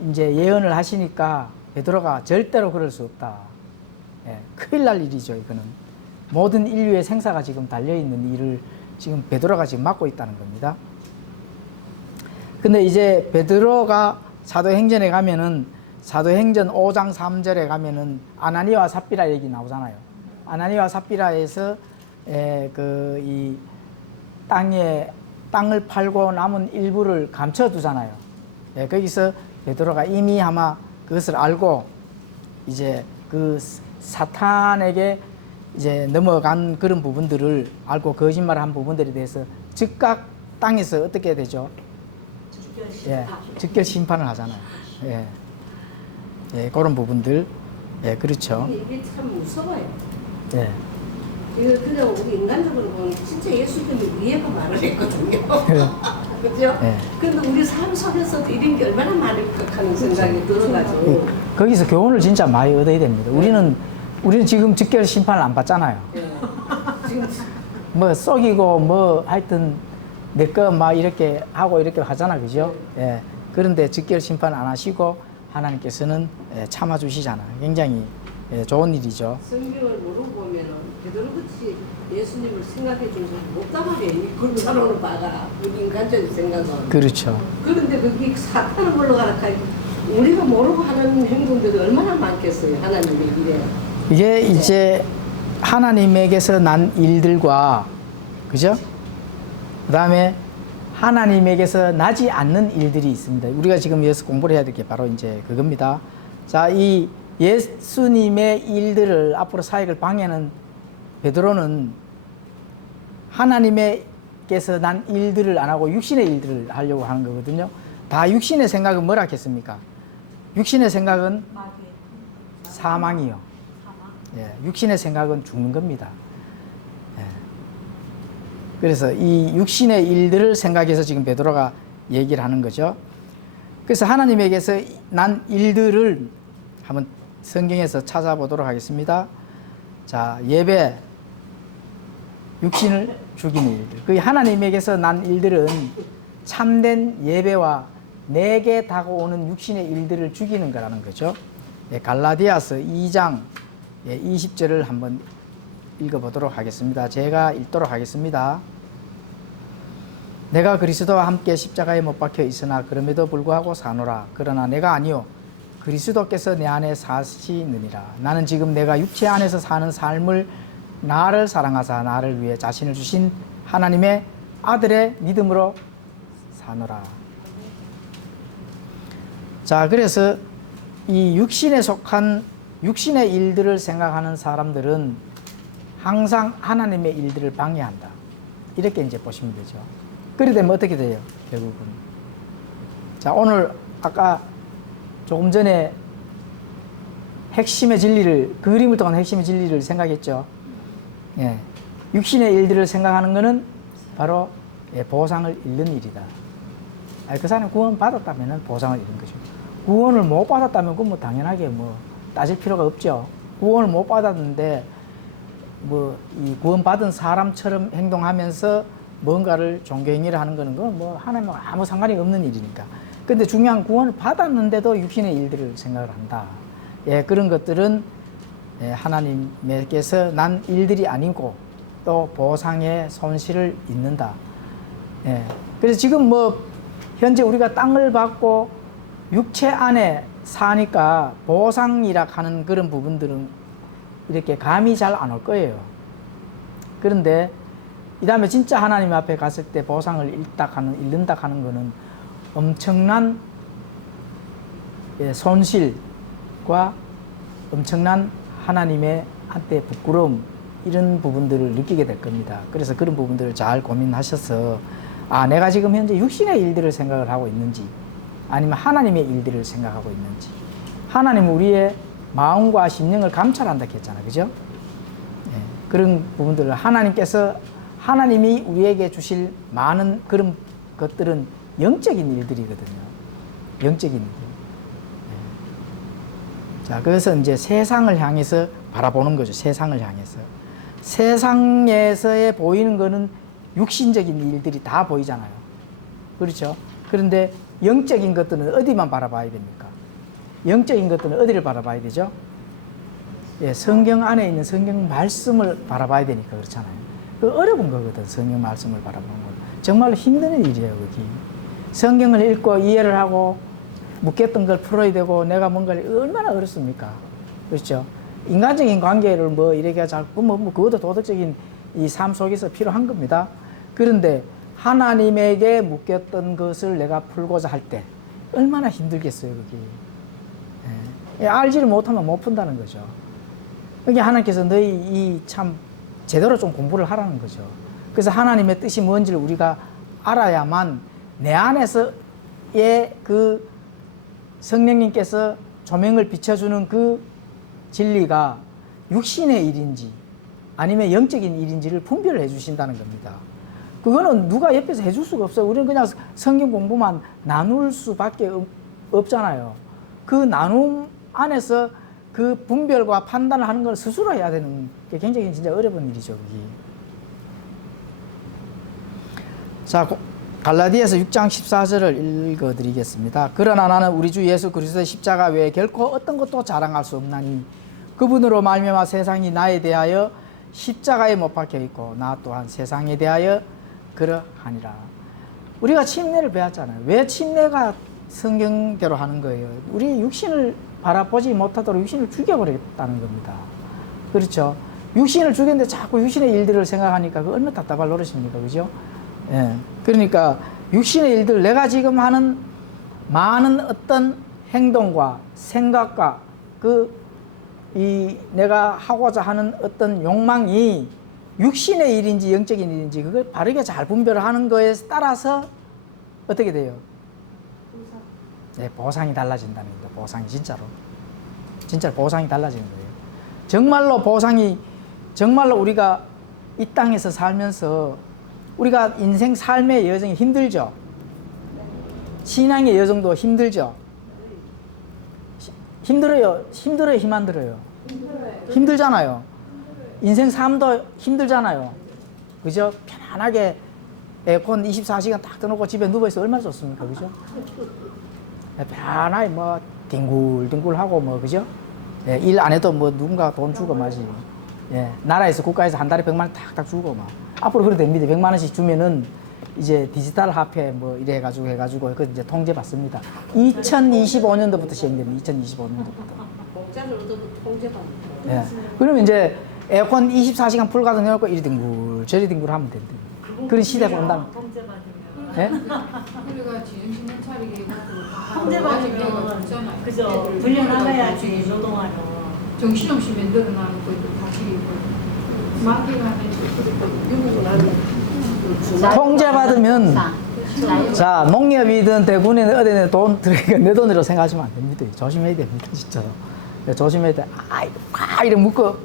이제 예언을 하시니까 베드로가 절대로 그럴 수 없다. 예, 큰일 날 일이죠. 이거는 모든 인류의 생사가 지금 달려있는 일을 지금 베드로가 지금 맡고 있다는 겁니다. 근데 이제 베드로가 사도행전에 가면은 사도행전 5장 3절에 가면은 아나니아와 삽비라 얘기 나오잖아요. 아나니아와 삽비라에서 이 땅을 팔고 남은 일부를 감춰두잖아요. 예, 거기서 베드로가 이미 아마 그것을 알고 이제 그 사탄에게 이제 넘어간 그런 부분들을 알고 거짓말한 부분들에 대해서 즉각 땅에서 어떻게 되죠? 예, 즉결 심판을 하잖아요. 예, 예, 그런 부분들, 예, 그렇죠. 이게 참 무서워요. 예, 그냥 우리 인간적으로 보면 진짜 예수님이 위에가 말을 했거든요. 그죠? 예. 근데 우리 삶 속에서도 이런 게 얼마나 많을까 하는 생각이 들어가지고. 거기서 교훈을 진짜 많이 얻어야 됩니다. 우리는 지금 즉결 심판을 안 받잖아요. 예. 지금 뭐 썩이고 뭐 하여튼 내 거 막 이렇게 하고 이렇게 하잖아, 그죠? 예. 그런데 즉결 심판 안 하시고 하나님께서는 예, 참아주시잖아. 굉장히 예, 좋은 일이죠. 성경을 모르고 보면은 베드로같이 예수님을 생각해 주는 사람이 없단 말이에요. 그런 사람은 바가 우리 인간적인 생각은. 그렇죠. 그런데 거기 사탄을 물러가라 하니 우리가 모르고 하는 행동들이 얼마나 많겠어요. 하나님의 일에. 이게 이제 하나님에게서 난 일들과 그죠? 그 다음에 하나님에게서 나지 않는 일들이 있습니다. 우리가 지금 여기서 공부를 해야 될 게 바로 이제 그겁니다. 자, 이 예수님의 일들을 앞으로 사역을 방해하는 베드로는 하나님께서 난 일들을 안 하고 육신의 일들을 하려고 하는 거거든요. 다 육신의 생각은 뭐라 했습니까? 육신의 생각은 사망이요. 예, 육신의 생각은 죽는 겁니다. 예. 그래서 이 육신의 일들을 생각해서 지금 베드로가 얘기를 하는 거죠. 그래서 하나님에게서 난 일들을 한번 성경에서 찾아보도록 하겠습니다. 자, 예배, 육신을 죽이는 일들. 그 하나님에게서 난 일들은 참된 예배와 내게 다가오는 육신의 일들을 죽이는 거라는 거죠. 예, 갈라디아서 2장 20절을 한번 읽어보도록 하겠습니다. 제가 읽도록 하겠습니다. 내가 그리스도와 함께 십자가에 못 박혀 있으나 그럼에도 불구하고 사노라. 그러나 내가 아니요 그리스도께서 내 안에 사시느니라. 나는 지금 내가 육체 안에서 사는 삶을 나를 사랑하사 나를 위해 자신을 주신 하나님의 아들의 믿음으로 사노라. 자, 그래서 이 육신에 속한 육신의 일들을 생각하는 사람들은 항상 하나님의 일들을 방해한다. 이렇게 이제 보시면 되죠. 그래 되면 어떻게 돼요? 결국은. 자, 오늘 아까 조금 전에 핵심의 진리를, 그 그림을 통한 핵심의 진리를 생각했죠. 예. 육신의 일들을 생각하는 것은 바로 예, 보상을 잃는 일이다. 아니, 그 사람이 구원 받았다면 보상을 잃은 거죠. 구원을 못 받았다면 그건 뭐 당연하게 뭐 따질 필요가 없죠. 구원을 못 받았는데 뭐 이 구원 받은 사람처럼 행동하면서 뭔가를 종교행위를 하는 거는 그건 뭐 하나님과 아무 상관이 없는 일이니까. 근데 중요한 구원을 받았는데도 육신의 일들을 생각을 한다. 예, 그런 것들은 예, 하나님께서 난 일들이 아니고 또 보상의 손실을 입는다. 예, 그래서 지금 뭐 현재 우리가 땅을 받고 육체 안에 사니까 보상이라 하는 그런 부분들은 이렇게 감이 잘 안 올 거예요. 그런데 이 다음에 진짜 하나님 앞에 갔을 때 보상을 잃는다 하는 거는 엄청난 손실과 엄청난 하나님의 한때 부끄러움, 이런 부분들을 느끼게 될 겁니다. 그래서 그런 부분들을 잘 고민하셔서 아, 내가 지금 현재 육신의 일들을 생각을 하고 있는지 아니면 하나님의 일들을 생각하고 있는지. 하나님은 우리의 마음과 심령을 감찰한다 했잖아요. 그죠? 예, 그런 부분들을 하나님이 우리에게 주실 많은 그런 것들은 영적인 일들이거든요. 영적인 일들. 예. 자, 그래서 이제 세상을 향해서 바라보는 거죠. 세상을 향해서. 세상에서의 보이는 거는 육신적인 일들이 다 보이잖아요. 그렇죠? 그런데 영적인 것들은 어디만 바라봐야 됩니까? 영적인 것들은 어디를 바라봐야 되죠? 예, 성경 안에 있는 성경 말씀을 바라봐야 되니까 그렇잖아요. 그 어려운 거거든, 성경 말씀을 바라보는 건. 정말로 힘든 일이에요, 그게. 성경을 읽고 이해를 하고 묻겠던 걸 풀어야 되고 내가 뭔가를 얼마나 어렵습니까? 그렇죠? 인간적인 관계를 뭐 이렇게 자꾸 그것도 도덕적인 이 삶 속에서 필요한 겁니다. 그런데 하나님에게 묶였던 것을 내가 풀고자 할 때 얼마나 힘들겠어요, 그게. 예. 알지를 못하면 못 푼다는 거죠. 그게 하나님께서 너희 이 참 제대로 좀 공부를 하라는 거죠. 그래서 하나님의 뜻이 뭔지를 우리가 알아야만 내 안에서의 그 성령님께서 조명을 비춰주는 그 진리가 육신의 일인지 아니면 영적인 일인지를 분별을 해주신다는 겁니다. 그거는 누가 옆에서 해줄 수가 없어요. 우리는 그냥 성경 공부만 나눌 수밖에 없잖아요. 그 나눔 안에서 그 분별과 판단을 하는 걸 스스로 해야 되는 게 굉장히 진짜 어려운 일이죠. 그게. 자, 갈라디아서 6장 14절을 읽어드리겠습니다. 그러나 나는 우리 주 예수 그리스도의 십자가 외에 결코 어떤 것도 자랑할 수 없나니 그분으로 말미암아 세상이 나에 대하여 십자가에 못 박혀 있고 나 또한 세상에 대하여 그러하니라. 우리가 침례를 배웠잖아요. 왜 침례가 성경대로 하는 거예요? 우리 육신을 바라보지 못하도록 육신을 죽여버렸다는 겁니다. 그렇죠? 육신을 죽였는데 자꾸 육신의 일들을 생각하니까 그 얼마나 답답할 노릇입니까? 그죠? 예. 그러니까 육신의 일들, 내가 지금 하는 많은 어떤 행동과 생각과 내가 하고자 하는 어떤 욕망이 육신의 일인지 영적인 일인지 그걸 바르게 잘 분별을 하는 거에 따라서 어떻게 돼요? 네, 보상이 달라진다는 겁니다. 보상이 진짜로 보상이 달라지는 거예요. 정말로 우리가 이 땅에서 살면서 우리가 인생 삶의 여정이 힘들죠. 신앙의 여정도 힘들죠. 힘들어요. 힘 안 들어요? 힘들잖아요. 인생 삶도 힘들잖아요. 그죠? 편안하게 에어컨 24시간 딱 떠놓고 집에 누워있어 얼마나 좋습니까? 그죠? 편안하게 뭐 뒹굴뒹굴하고 뭐 그죠? 예, 일 안 해도 뭐 누군가 돈 주고 마지. 예, 나라에서 국가에서 한 달에 100만 원 탁탁 주고 막. 앞으로 그래도 됩니다. 100만 원씩 주면은 이제 디지털 화폐 뭐 이래 해가지고 그 이제 통제 받습니다. 2025년도부터 시행됩니다. 2025년도부터. 공짜를 얻어도 통제받는. 예. 그러면 이제 에어컨 24시간 풀 가동 해놓고 이리 뒹굴 저리 뒹굴 하면 된대. 그런 시대가 온다는. 통제받으면. 예? 우리가 지정신문 차리게 해가지고 통제받으면 그죠. 불려나가야지 노동하러. 정신없이 만들어나는 것도 다시 마귀가 통제받으면 자 농협이든 대군이든 어디든 돈 들으니까 내 돈으로 생각하시면 안 됩니다. 조심해야 됩니다. 진짜로. 조심해야 돼. 이래 묶어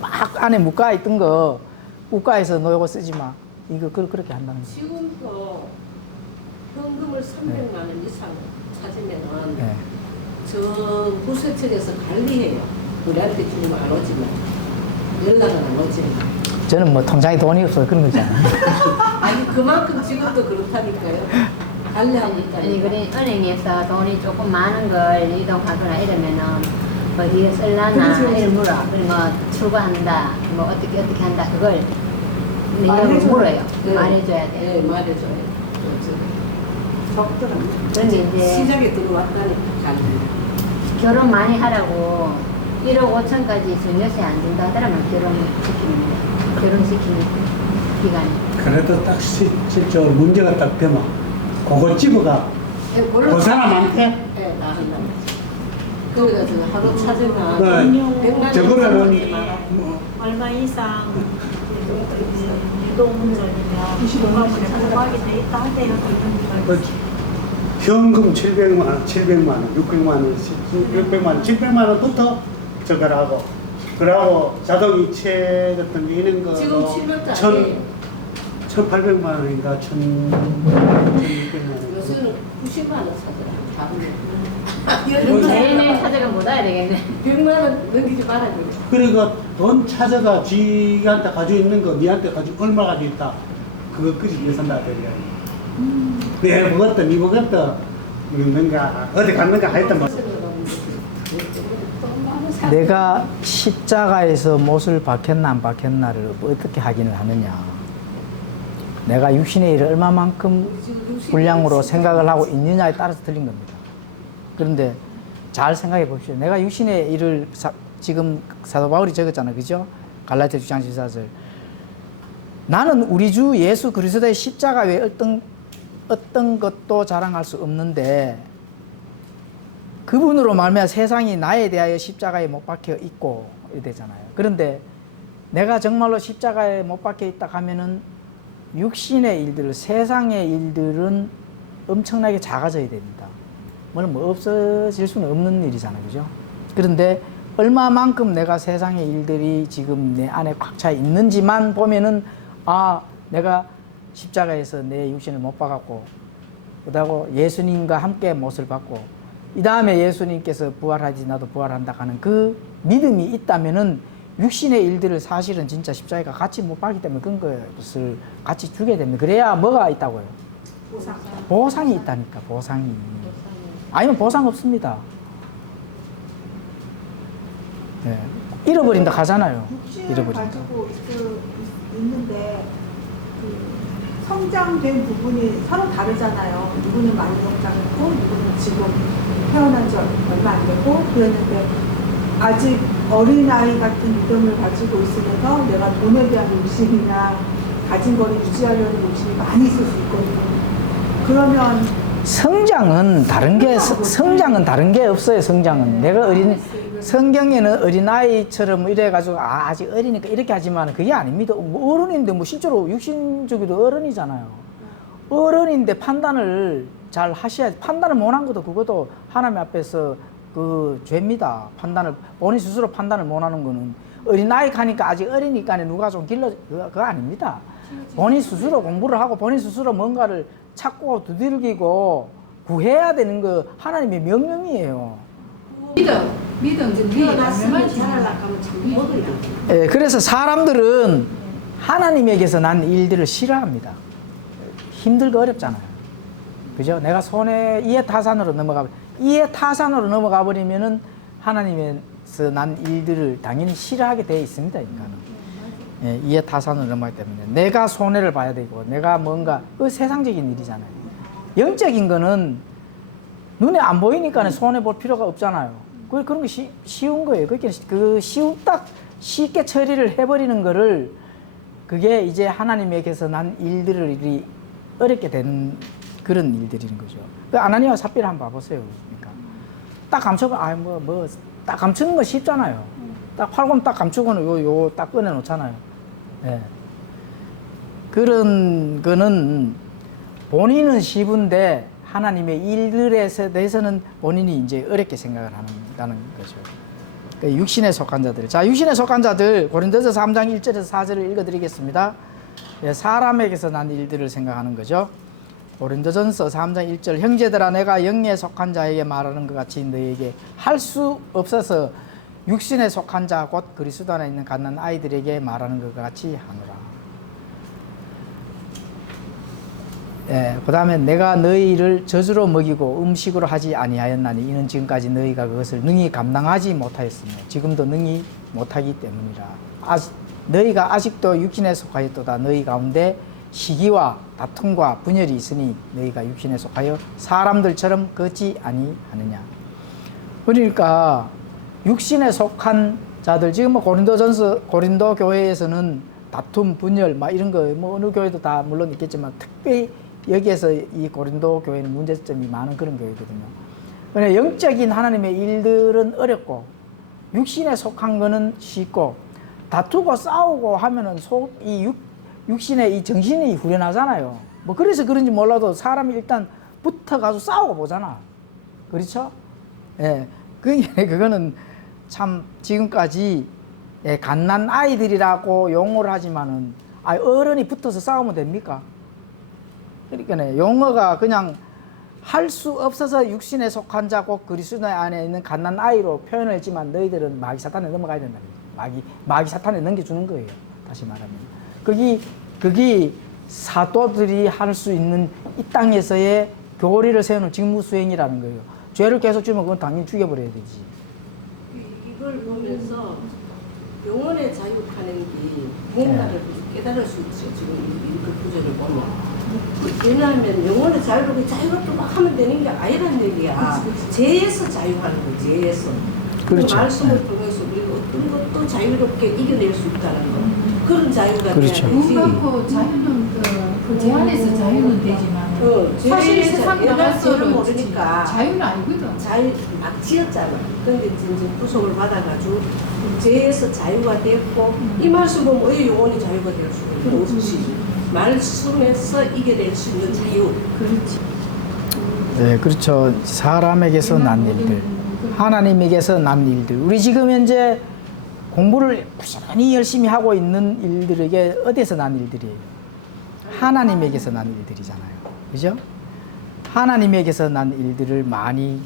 막 안에 묶어 있던 거 국가에서 너 이거 쓰지 마. 이거 그렇게 한다는 거죠. 지금도 현금을 300만 원 이상 찾으면은 네. 저 구세청에서 관리해요. 우리한테 주면 안 오지만 연락은 안 오지만. 저는 뭐 통장에 돈이 없어서 그런 거잖아요. 아니 그만큼 지금도 그렇다니까요. 관리하니까. 아니 그래 은행에서 돈이 조금 많은 걸 이동하거나 이러면은 어디에 쓸라나 이런 물어. 그리고 출고한다. 뭐 어떻게 한다. 그걸 내용을 물어요. 네. 말해줘야 돼. 네, 말해줘요. 적더라고요. 그런 게 이제 시작에 들어왔다니까 관리. 결혼 많이 하라고 1억 5천까지 전여세 안 준다 하더라면 결혼시키는 기간이. 그래도 딱 실제 문제가 딱 되면 그거 집어가 그 사람한테 네, 나한다. 그래가지고 하루 찾으면 네. 100만 원 저거는 이상 말아. 뭐 얼마 이상 유동 운전이면 25만원에 부과하게 돼 있다 하대요. 현금 700만 원, 600만 원, 600만 원, 700만 원부터 저걸 하고 그러고 자동이체 같은 게 있는 거 지금 700짜리 1,800만 원인가 1,600만 원. 요새는 90만 원 사더라. 매일매일 찾아가 못 와야 되겠네. 100만 원 넘기지 말아야 돼. 그러니까 돈 찾아가 지한테 가지고 있는 거 니한테 가지고 얼마 가지고 있다 그거까지 계산다 되려. 내 먹었다 니 먹었다 뭔가 어디 갔는가 하여튼 뭐. 내가 십자가에서 못을 박혔나 안 박혔나를 어떻게 확인을 하느냐. 내가 육신의 일을 얼마만큼 분량으로 생각을 하고 있느냐에 따라서 틀린 겁니다. 그런데 잘 생각해 보십시오. 내가 육신의 일을 지금 사도 바울이 적었잖아요. 그죠? 갈라디아 6장 14절. 나는 우리 주 예수 그리스도의 십자가 외에 어떤 것도 자랑할 수 없는데 그분으로 말미암아 세상이 나에 대하여 십자가에 못 박혀 있고 이러잖아요. 그런데 내가 정말로 십자가에 못 박혀 있다 하면은 육신의 일들, 세상의 일들은 엄청나게 작아져야 됩니다. 뭐 없어질 수는 없는 일이잖아요. 그죠? 그런데 얼마만큼 내가 세상의 일들이 지금 내 안에 꽉 차 있는지만 보면은 아, 내가 십자가에서 내 육신을 못 박았고 그러고 예수님과 함께 못을 받고 이 다음에 예수님께서 부활하지 나도 부활한다 하는 그 믿음이 있다면은 육신의 일들을 사실은 진짜 십자가가 같이 못 박기 때문에 그런 것을 같이 주게 됩니다. 그래야 뭐가 있다고요? 보상이 있다니까, 보상이. 아니면 보상 없습니다. 네. 잃어버린다 하잖아요. 육신을 잃어버린다. 가지고 있는데 그 성장된 부분이 서로 다르잖아요. 누구는 많이 성장했고 누구는 지금 태어난 지 얼마 안 되고 그랬는데 아직 어린아이 같은 믿음을 가지고 있으면서 내가 돈에 대한 욕심이나 가진 거를 유지하려는 욕심이 많이 있을 수 있거든요. 그러면 성장은 다른 게 없어요. 성장은 내가 성경에는 어린아이처럼 이래가지고 아직 어리니까 이렇게 하지만 그게 아닙니다. 뭐 어른인데 뭐 실제로 육신적으로 어른이잖아요. 어른인데 판단을 잘 하셔야 판단을 못한 것도 그것도 하나님 앞에서 그 죄입니다. 본인 스스로 판단을 못하는 거는 어린아이 가니까 아직 어리니까 누가 좀 그거 아닙니다. 본인 스스로 공부를 하고 본인 스스로 뭔가를 찾고 두들기고 구해야 되는 거 하나님의 명령이에요. 믿음 좀 태어났으면 자라려고 하면 참 먹어야 돼. 예, 그래서 사람들은 하나님에게서 난 일들을 싫어합니다. 힘들고 어렵잖아요. 그죠? 내가 손에 이해타산으로 넘어가 버리면은 하나님에서 난 일들을 당연히 싫어하게 되어 있습니다. 인간은. 예, 이해타산으로 넘어가기 때문에 내가 손해를 봐야 되고 내가 뭔가 그 세상적인 일이잖아요. 영적인 거는 눈에 안 보이니까 손해 볼 필요가 없잖아요. 그런 게 쉬운 거예요. 쉽게 처리를 해버리는 거를 그게 이제 하나님에게서 난 일들을 어렵게 되는 그런 일들인 거죠. 그 아나니아와 삽비라 한번 봐보세요. 그러니까 딱 딱 감추는 거 쉽잖아요. 딱 팔꿈 딱 감추고는 요 딱 꺼내 놓잖아요. 예. 그런 거는 본인은 쉬운데 하나님의 일들에 대해서는 본인이 이제 어렵게 생각을 한다는 거죠. 그러니까 육신에 속한 자들. 자, 육신에 속한 자들 고린도서 3장 1절에서 4절을 읽어드리겠습니다. 예, 사람에게서 난 일들을 생각하는 거죠. 고린도전서 3장 1절 형제들아 내가 영에 속한 자에게 말하는 것 같이 너희에게 할 수 없어서 육신에 속한 자 곧 그리스도 안에 있는 갓난 아이들에게 말하는 것 같이 하노라. 예, 그 다음에 내가 너희를 저주로 먹이고 음식으로 하지 아니하였나니 이는 지금까지 너희가 그것을 능히 감당하지 못하였으며 지금도 능히 못하기 때문이라. 너희가 아직도 육신에 속하였도다. 너희 가운데 시기와 다툼과 분열이 있으니 너희가 육신에 속하여 사람들처럼 걷지 아니하느냐. 그러니까 육신에 속한 자들 지금 뭐 고린도 교회에서는 다툼, 분열 막 이런 거 뭐 어느 교회도 다 물론 있겠지만 특별히 여기에서 이 고린도 교회는 문제점이 많은 그런 교회거든요. 그러나 영적인 하나님의 일들은 어렵고 육신에 속한 거는 쉽고 다투고 싸우고 하면은 육신의 이 정신이 후련하잖아요. 뭐 그래서 그런지 몰라도 사람이 일단 붙어가서 싸우고 보잖아. 그렇죠? 예. 그거는 참 지금까지 갓난 아이들이라고 용어를 하지만은 어른이 붙어서 싸우면 됩니까? 그러니까 용어가 그냥 할 수 없어서 육신에 속한 자고 그리스도 안에 있는 갓난 아이로 표현을 했지만 너희들은 마귀 사탄에 넘어가야 된다. 마귀 사탄에 넘겨주는 거예요. 다시 말하면. 그게 사도들이 할 수 있는 이 땅에서의 교리를 세우는 직무 수행이라는 거예요. 죄를 계속 주면 그건 당연히 죽여버려야 되지. 이걸 보면서 영혼의 자유하는 게 무언가를 깨달을 수 있죠. 지금 그 구절을 보면. 왜냐하면 영혼의 자유롭게 자유롭게 막 하면 되는 게 아니란 얘기야. 죄에서 자유하는 거야. 죄에서. 그렇죠. 그 말씀을 통해서 우리가 그리고 또 자유롭게 이겨낼 수 있다는 거. 그런 자유가 그렇죠. 돼야 되지. 무받고 자유는 그 안에서 자유는 되지만 사실 세상 나가서 저는 모르니까 자유는 아니거든. 자유 막 지었잖아. 근데 이제 구속을 받아가지고 죄에서 자유가 됐고 이 말씀은 왜 영원히 자유가 될 수가 없지. 말씀에서 이겨낼 수 있는 자유. 그렇지. 네, 그렇죠. 사람에게서 난 일들, 하나님에게서 난 일들. 우리 지금 현재 공부를 꾸준히 열심히 하고 있는 일들에게 어디에서 난 일들이에요? 하나님에게서 난 일들이잖아요. 그죠? 하나님에게서 난 일들을 많이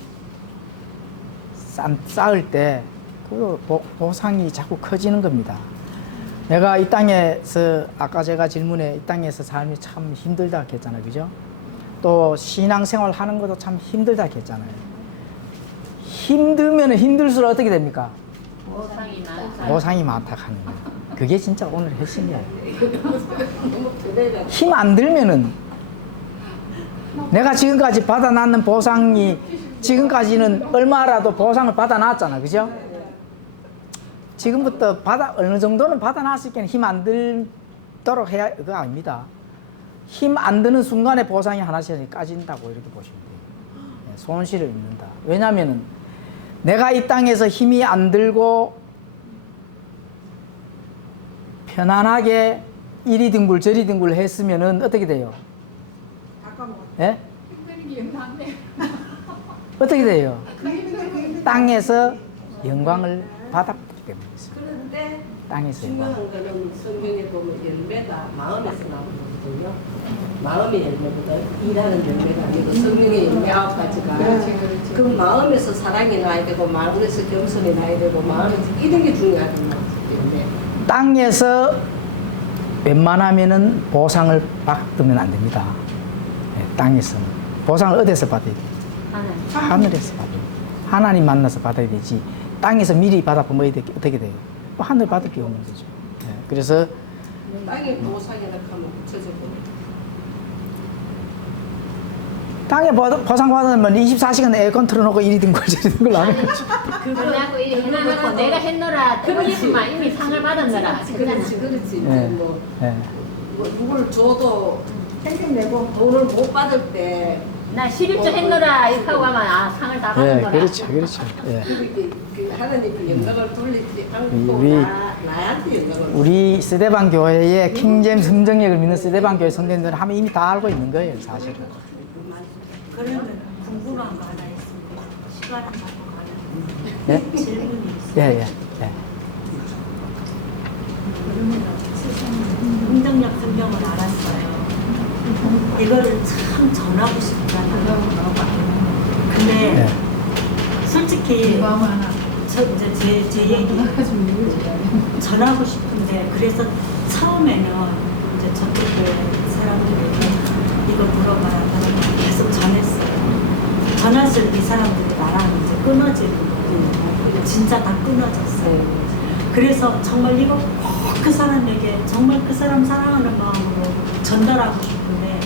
쌓을 때 그 보상이 자꾸 커지는 겁니다. 내가 이 땅에서 아까 제가 질문에 이 땅에서 삶이 참 힘들다 했잖아요. 그죠? 또 신앙생활 하는 것도 참 힘들다 했잖아요. 힘들면 힘들수록 어떻게 됩니까? 보상이 많다. 보상이 많다 하는 거예요. 그게 진짜 오늘 핵심이에요. 힘 안 들면은 내가 지금까지 받아놨는 보상이 지금까지는 얼마라도 보상을 받아놨잖아. 그죠? 지금부터 어느 정도는 받아놨을 때는 힘 안 들도록 해야, 그거 아닙니다. 힘 안 드는 순간에 보상이 하나씩 까진다고 이렇게 보시면 돼요. 네, 손실을 입는다. 왜냐면은 내가 이 땅에서 힘이 안 들고 편안하게 이리 뒹굴 저리 뒹굴 했으면은 어떻게 돼요? 예? 어떻게 돼요? 땅에서 영광을 받았기 때문에 있어요. 그런데 땅에서 영광. 중요한 거는 성경에 보면 열매가 마음에서 나오는 거거든요. 마음의 열매보다 일하는 열매가 아니고 성령의 열매 9가지가. 그 마음에서 사랑이 나야 되고 마음에서 겸손이 나야 되고 마음에서 이런 게 중요하단 말이에요. 땅에서 웬만하면은 보상을 받으면 안 됩니다. 네, 땅에서는. 보상을 어디서 받아야 돼요? 하늘에서 받아야 돼요. 하나님 만나서 받아야 되지. 땅에서 미리 받아보면 어떻게 돼요? 뭐 하늘 받을 게 없는 거죠. 네, 그래서 땅에 보상이라 하면 구체적으로 땅에 보상 받으면 24시간 에어컨 틀어놓고 이리 뒹굴 저리 뒹굴 하는 거죠. 그러냐고 이 해놔놓고 내가 했노라 뜨거지만 이미 상을 받았노라. 그렇지. 네. 뭐, 네. 뭐 누굴 줘도 생생내고 돈을 못 받을 때 나 11조 했노라 이렇게 하고 가면 아 상을 다 예, 받았노라. 그렇죠, 그렇죠. 예. 그 하나님께 영광을 돌리지 않고 우리- 나한테 영광을 우리 스데반 교회의 킹제임스 성정역을 믿는 스데반 교회 성도님들은 하면 이미 다 알고 있는 거예요, 사실은. 그러면 궁금한 거 하나 있습니다. 시간 한 가지고 예? 하는 질문이 있어요. 예, 예, 예. 긍정력 성경을 알았어요. 이거를 참 전하고 싶다는 근데 예. 솔직히 마음 하나. 이제 제 얘기 전하고 싶은데 그래서 처음에는 이제 저쪽 교회 사람들에게 이거 물어봐야 하고 계속 전했어요. 전했을 때 이 사람들이 나랑 이제 끊어지는 거예요. 진짜 다 끊어졌어요. 그래서 정말 이거 꼭 그 사람에게 정말 그 사람 사랑하는 마음으로 전달하고 싶은데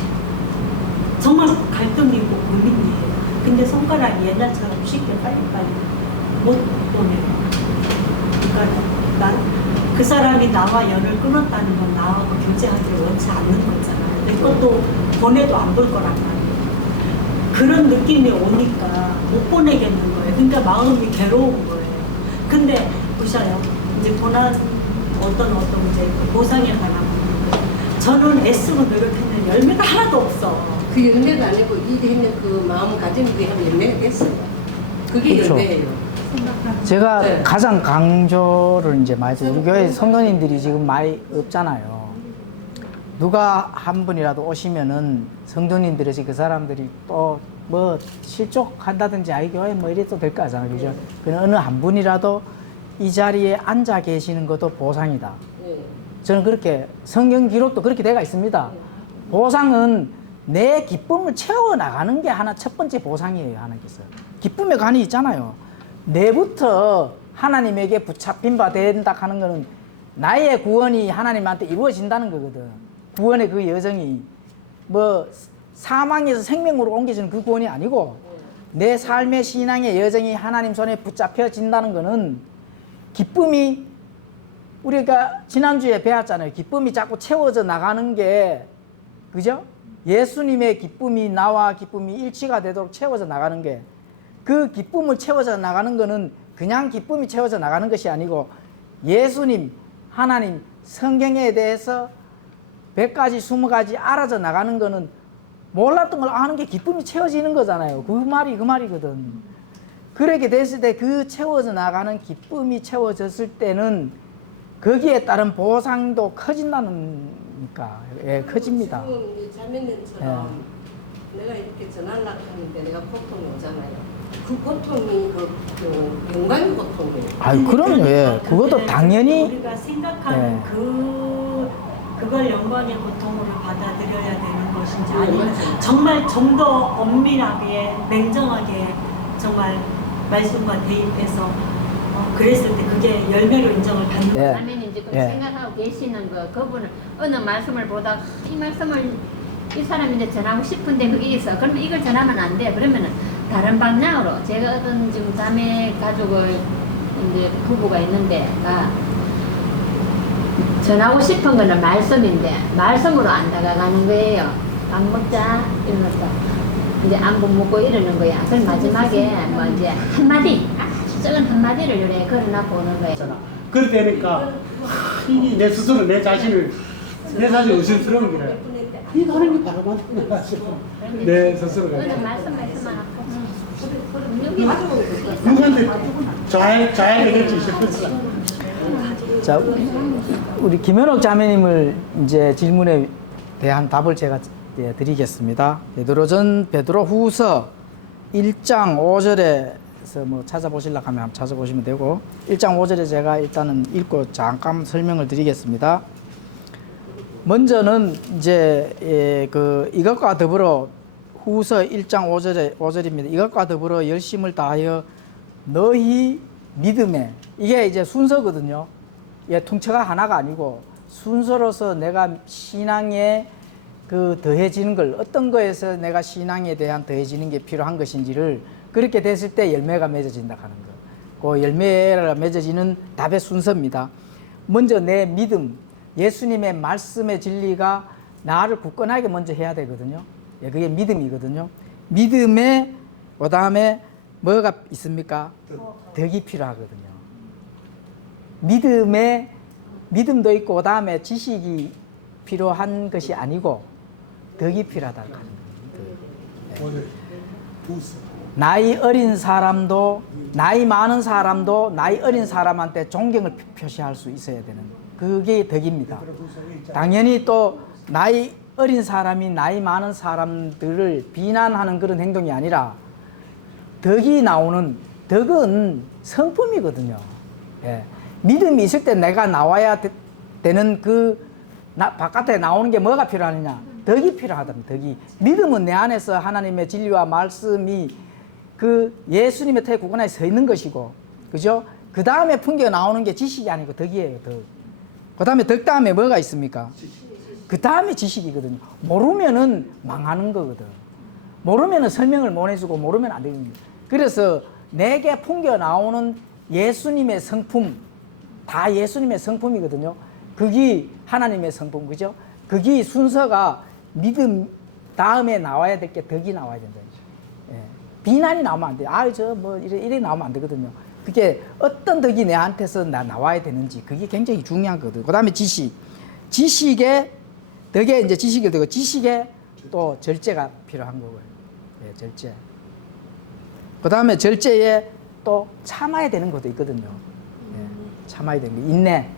정말 갈등이고 고민이에요. 근데 손가락이 옛날처럼 쉽게 빨리빨리 못 보내요. 그러니까 난 그 사람이 나와 연을 끊었다는 건 나하고 교제하기를 원치 않는 거잖아요. 내 것도 보내도 안 볼 거란 말이에요. 그런 느낌이 오니까 못 보내겠는 거예요. 그러니까 마음이 괴로운 거예요. 근데 보셔요. 이제 고난 어떤 이제 보상에 관한 부분. 저는 애쓰고 노력했는데 열매가 하나도 없어. 그 열매도 아니고 일했는 그 마음 가지는 게 하면 열매가 됐어요. 그게 그렇죠. 열매예요. 제가 네. 가장 강조를 이제 많이 해요. 우리 교회 성도님들이 지금 많이 없잖아요. 누가 한 분이라도 오시면은 성도님들에서 그 사람들이 또 뭐 실족한다든지 아이 교회 뭐 이래도 될 거 아잖아요. 그죠? 그냥 어느 한 분이라도 이 자리에 앉아 계시는 것도 보상이다. 네. 저는 그렇게 성경 기록도 그렇게 되어 있습니다. 보상은 내 기쁨을 채워 나가는 게 하나 첫 번째 보상이에요. 하나님께서 기쁨의 간이 있잖아요. 내부터 하나님에게 붙잡힌 바 된다 하는 거는 나의 구원이 하나님한테 이루어진다는 거거든. 구원의 그 여정이 뭐 사망에서 생명으로 옮겨지는 그 구원이 아니고 내 삶의 신앙의 여정이 하나님 손에 붙잡혀진다는 거는 기쁨이 우리가 지난주에 배웠잖아요. 기쁨이 자꾸 채워져 나가는 게 그죠? 예수님의 기쁨이 나와 기쁨이 일치가 되도록 채워져 나가는 게 그 기쁨을 채워져 나가는 거는 그냥 기쁨이 채워져 나가는 것이 아니고 예수님, 하나님, 성경에 대해서 100가지, 20가지 알아져 나가는 거는 몰랐던 걸 아는 게 기쁨이 채워지는 거잖아요. 그 말이거든. 그렇게 됐을 때 그 채워져 나가는 기쁨이 채워졌을 때는 거기에 따른 보상도 커진다니까. 예, 커집니다. 지금 이 자매님처럼 내가 이렇게 전하려고 하는데 내가 고통이 오잖아요. 그 고통이 그 영광의 고통이에요. 아유, 그럼요. 예. 그것도 당연히 우리가 생각하는 예. 그걸 영광의 고통으로 받아들여야 되는 것인지 아니면 정말 좀 더 엄밀하게 냉정하게 정말 말씀과 대입해서 그랬을 때 그게 열매로 인정을 받는 예. 자매님 지금 예. 생각하고 계시는 그분은 어느 말씀을 보다가 이 말씀을 이 사람이 이제 전하고 싶은데 그게 있어. 그러면 이걸 전하면 안 돼. 그러면은 다른 방향으로 제가 어떤 지금 자매 가족을 이제 부부가 있는데가 전하고 싶은 거는 말씀인데 말씀으로 안 다가가는 거예요. 밥 먹자 이러면서 이제 안부 묻고 이러는 거야. 그럼 마지막에 뭐 이제 한마디 아주 작은 한마디를 요래 걸어놓고 오는 거예요. 그럴 때니까 이게 내 스스로 내 자신을 의심스러운 거래. 이 하나님 바로 만드는 내 스스로가. 그는 말씀만 하고 여기 누구한테 잘 되겠지 싶었어. 자, 우리 김현옥 자매님을 이제 질문에 대한 답을 제가 드리겠습니다. 베드로 후서 1장 5절에서 뭐 찾아보시려고 하면 한번 찾아보시면 되고 1장 5절에 제가 일단은 읽고 잠깐 설명을 드리겠습니다. 먼저는 이제 이것과 더불어 후서 1장 5절입니다. 이것과 더불어 열심을 다하여 너희 믿음에 이게 이제 순서거든요. 예, 통째가 하나가 아니고 순서로서 내가 신앙에 더해지는 걸 어떤 거에서 내가 신앙에 대한 더해지는 게 필요한 것인지를 그렇게 됐을 때 열매가 맺어진다 하는 거. 그 열매가 맺어지는 답의 순서입니다. 먼저 내 믿음, 예수님의 말씀의 진리가 나를 굳건하게 먼저 해야 되거든요. 예, 그게 믿음이거든요. 믿음에 그다음에 뭐가 있습니까? 덕이 필요하거든요. 믿음도 있고 그다음에 지식이 필요한 것이 아니고 덕이 필요하다는 거예요. 나이 어린 사람도 나이 많은 사람도 나이 어린 사람한테 존경을 표시할 수 있어야 되는 그게 덕입니다. 당연히 또 나이 어린 사람이 나이 많은 사람들을 비난하는 그런 행동이 아니라 덕이 나오는 덕은 성품이거든요. 예. 믿음이 있을 때 내가 나와야 되는 바깥에 나오는 게 뭐가 필요하느냐? 덕이 필요하답니다. 덕이. 믿음은 내 안에서 하나님의 진리와 말씀이 예수님의 태에 굳건하게 서 있는 것이고, 그죠? 그 다음에 풍겨 나오는 게 지식이 아니고 덕이에요, 덕. 그 다음에 덕 다음에 뭐가 있습니까? 그 다음에 지식이거든요. 모르면은 망하는 거거든. 모르면은 설명을 못 해주고 모르면 안 됩니다. 그래서 내게 풍겨 나오는 예수님의 성품, 다 예수님의 성품이거든요. 그게 하나님의 성품, 그죠? 그게 순서가 믿음 다음에 나와야 될 게 덕이 나와야 된다. 예. 비난이 나오면 안 돼요. 이래 나오면 안 되거든요. 그게 어떤 덕이 내한테서 나와야 되는지 그게 굉장히 중요한 거거든요. 그 다음에 지식에 덕에 이제 지식이 되고 지식에 또 절제가 필요한 거고요. 예, 절제. 그 다음에 절제에 또 참아야 되는 것도 있거든요. 예, 참아야 되는 거. 인내.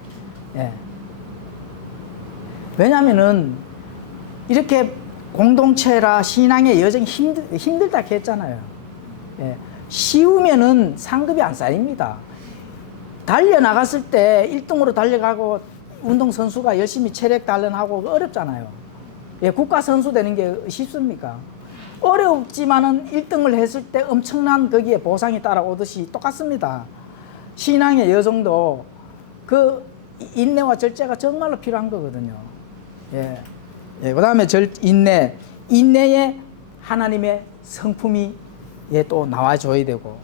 예. 왜냐면은 이렇게 공동체라 신앙의 여정이 힘들다 했잖아요. 예. 쉬우면은 상급이 안 쌓입니다. 달려나갔을 때 1등으로 달려가고 운동선수가 열심히 체력 단련하고 어렵잖아요. 예, 국가선수 되는 게 쉽습니까? 어렵지만은 1등을 했을 때 엄청난 거기에 보상이 따라오듯이 똑같습니다. 신앙의 여정도 인내와 절제가 정말로 필요한 거거든요. 예. 예, 그 다음에 인내에 하나님의 성품이 또 나와줘야 되고,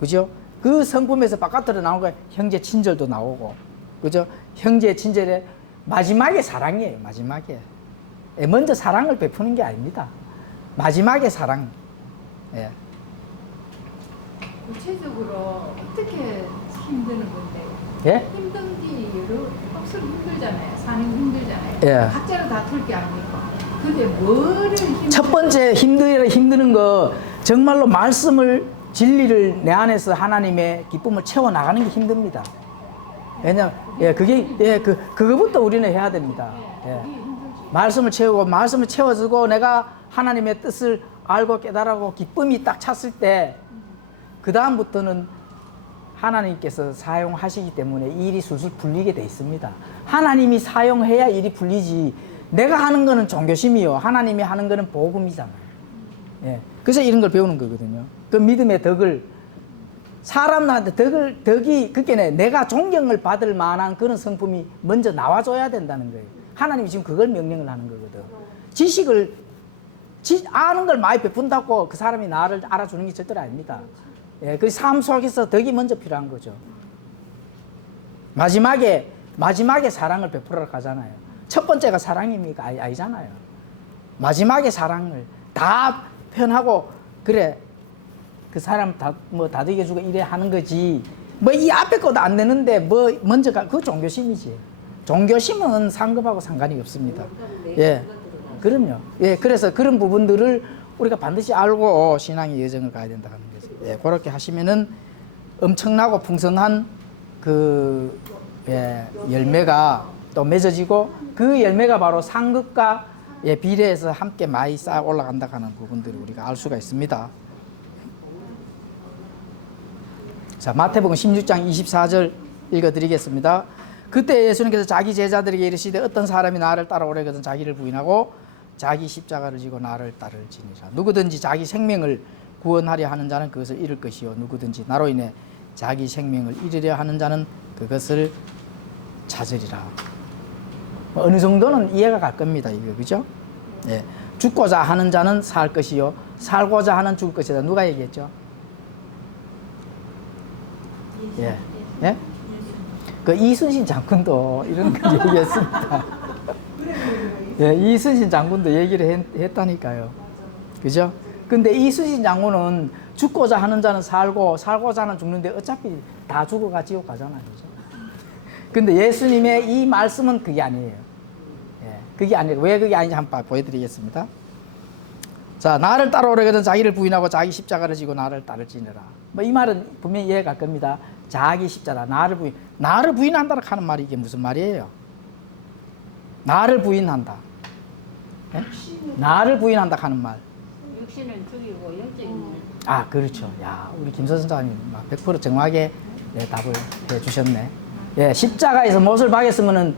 그죠? 그 성품에서 바깥으로 나온 거야. 형제 친절도 나오고, 그죠? 형제 친절의 마지막에 사랑이에요. 마지막에. 예, 먼저 사랑을 베푸는 게 아닙니다. 마지막에 사랑. 예. 구체적으로 어떻게 힘드는 건데? 예? 힘든 뒤로 확실히 힘들잖아요. 사는 힘들잖아요. 예. 각자로 다툴 게 아닙니까? 근데 뭐를 첫 번째 힘드는 거, 정말로 말씀을, 진리를 내 안에서 하나님의 기쁨을 채워 나가는 게 힘듭니다. 왜냐면, 예, 그게, 예, 그거부터 우리는 해야 됩니다. 예. 말씀을 채우고, 말씀을 채워주고, 내가 하나님의 뜻을 알고 깨달아고 기쁨이 딱 찼을 때, 그다음부터는 하나님께서 사용하시기 때문에 일이 술술 풀리게 돼 있습니다. 하나님이 사용해야 일이 풀리지. 내가 하는 거는 종교심이요. 하나님이 하는 거는 복음이잖아요. 예. 그래서 이런 걸 배우는 거거든요. 그 믿음의 덕을, 사람한테 덕이, 그게 내가 존경을 받을 만한 그런 성품이 먼저 나와줘야 된다는 거예요. 하나님이 지금 그걸 명령을 하는 거거든. 지식을, 아는 걸 많이 베푼다고 그 사람이 나를 알아주는 게 절대로 아닙니다. 예, 그 삶 속에서 덕이 먼저 필요한 거죠. 마지막에 사랑을 베풀어 가잖아요. 첫 번째가 사랑입니까? 아니잖아요. 마지막에 사랑을 다 표현하고, 그래, 그 사람 다독여주고 이래 하는 거지. 뭐 이 앞에 것도 안 되는데 뭐 먼저 그거 종교심이지. 종교심은 상급하고 상관이 없습니다. 예, 그럼요. 예, 그래서 그런 부분들을 우리가 반드시 알고 신앙의 여정을 가야 된다는 거죠. 예, 그렇게 하시면은 엄청나고 풍성한 그 열매가 또 맺어지고, 그 열매가 바로 상급과 비례해서 함께 많이 쌓아 올라간다는 부분들을 우리가 알 수가 있습니다. 자, 마태복음 16장 24절 읽어드리겠습니다. 그때 예수님께서 자기 제자들에게 이르시되 어떤 사람이 나를 따라오려거든 자기를 부인하고 자기 십자가를 지고 나를 따를지니라. 누구든지 자기 생명을 구원하려 하는 자는 그것을 잃을 것이요 누구든지 나로 인해 자기 생명을 잃으려 하는 자는 그것을 찾으리라. 어느 정도는 이해가 갈 겁니다. 이거 그죠? 예. 죽고자 하는 자는 살 것이요 살고자 하는 죽을 것이다. 누가 얘기했죠? 예. 예? 그 이순신 장군도 이런 거 얘기했습니다. 예, 이순신 장군도 얘기를 했다니까요. 그죠? 근데 이순신 장군은 죽고자 하는 자는 살고 살고자 하는 죽는데 어차피 다 죽어가 지옥 가잖아요. 그죠? 근데 예수님의 이 말씀은 그게 아니에요. 예, 그게 아니에요. 왜 그게 아닌지 한번 보여드리겠습니다. 자, 나를 따라오려거든 자기를 부인하고 자기 십자가를 지고 나를 따를지니라. 뭐 이 말은 분명히 이해가 갈 겁니다. 자기 십자가, 나를 부인한다고 하는 말이 이게 무슨 말이에요? 나를 부인한다. 예? 나를 부인한다 하는 말. 육신을 죽이고 영적인 아, 그렇죠. 야, 우리 김 선생님 100% 정확하게 답을 해주셨네. 예, 십자가에서 못을 박였으면은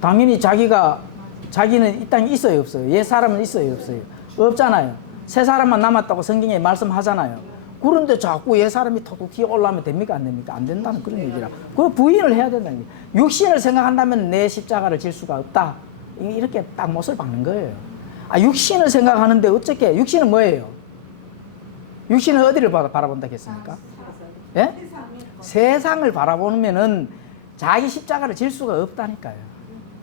당연히 자기는 이 땅에 있어요, 없어요? 옛 사람은 있어요, 없어요? 없잖아요. 새 사람만 남았다고 성경에 말씀하잖아요. 그런데 자꾸 옛 사람이 톡톡 튀어 올라오면 됩니까? 안 됩니까? 안 된다는 그런 얘기라. 그 부인을 해야 된다는 얘기. 육신을 생각한다면 내 십자가를 질 수가 없다. 이렇게 딱 못을 박는 거예요. 아, 육신을 생각하는데 어떻게, 육신은 뭐예요? 육신은 어디를 바라본다 했습니까? 예? 세상을 바라보면은 자기 십자가를 질 수가 없다니까요.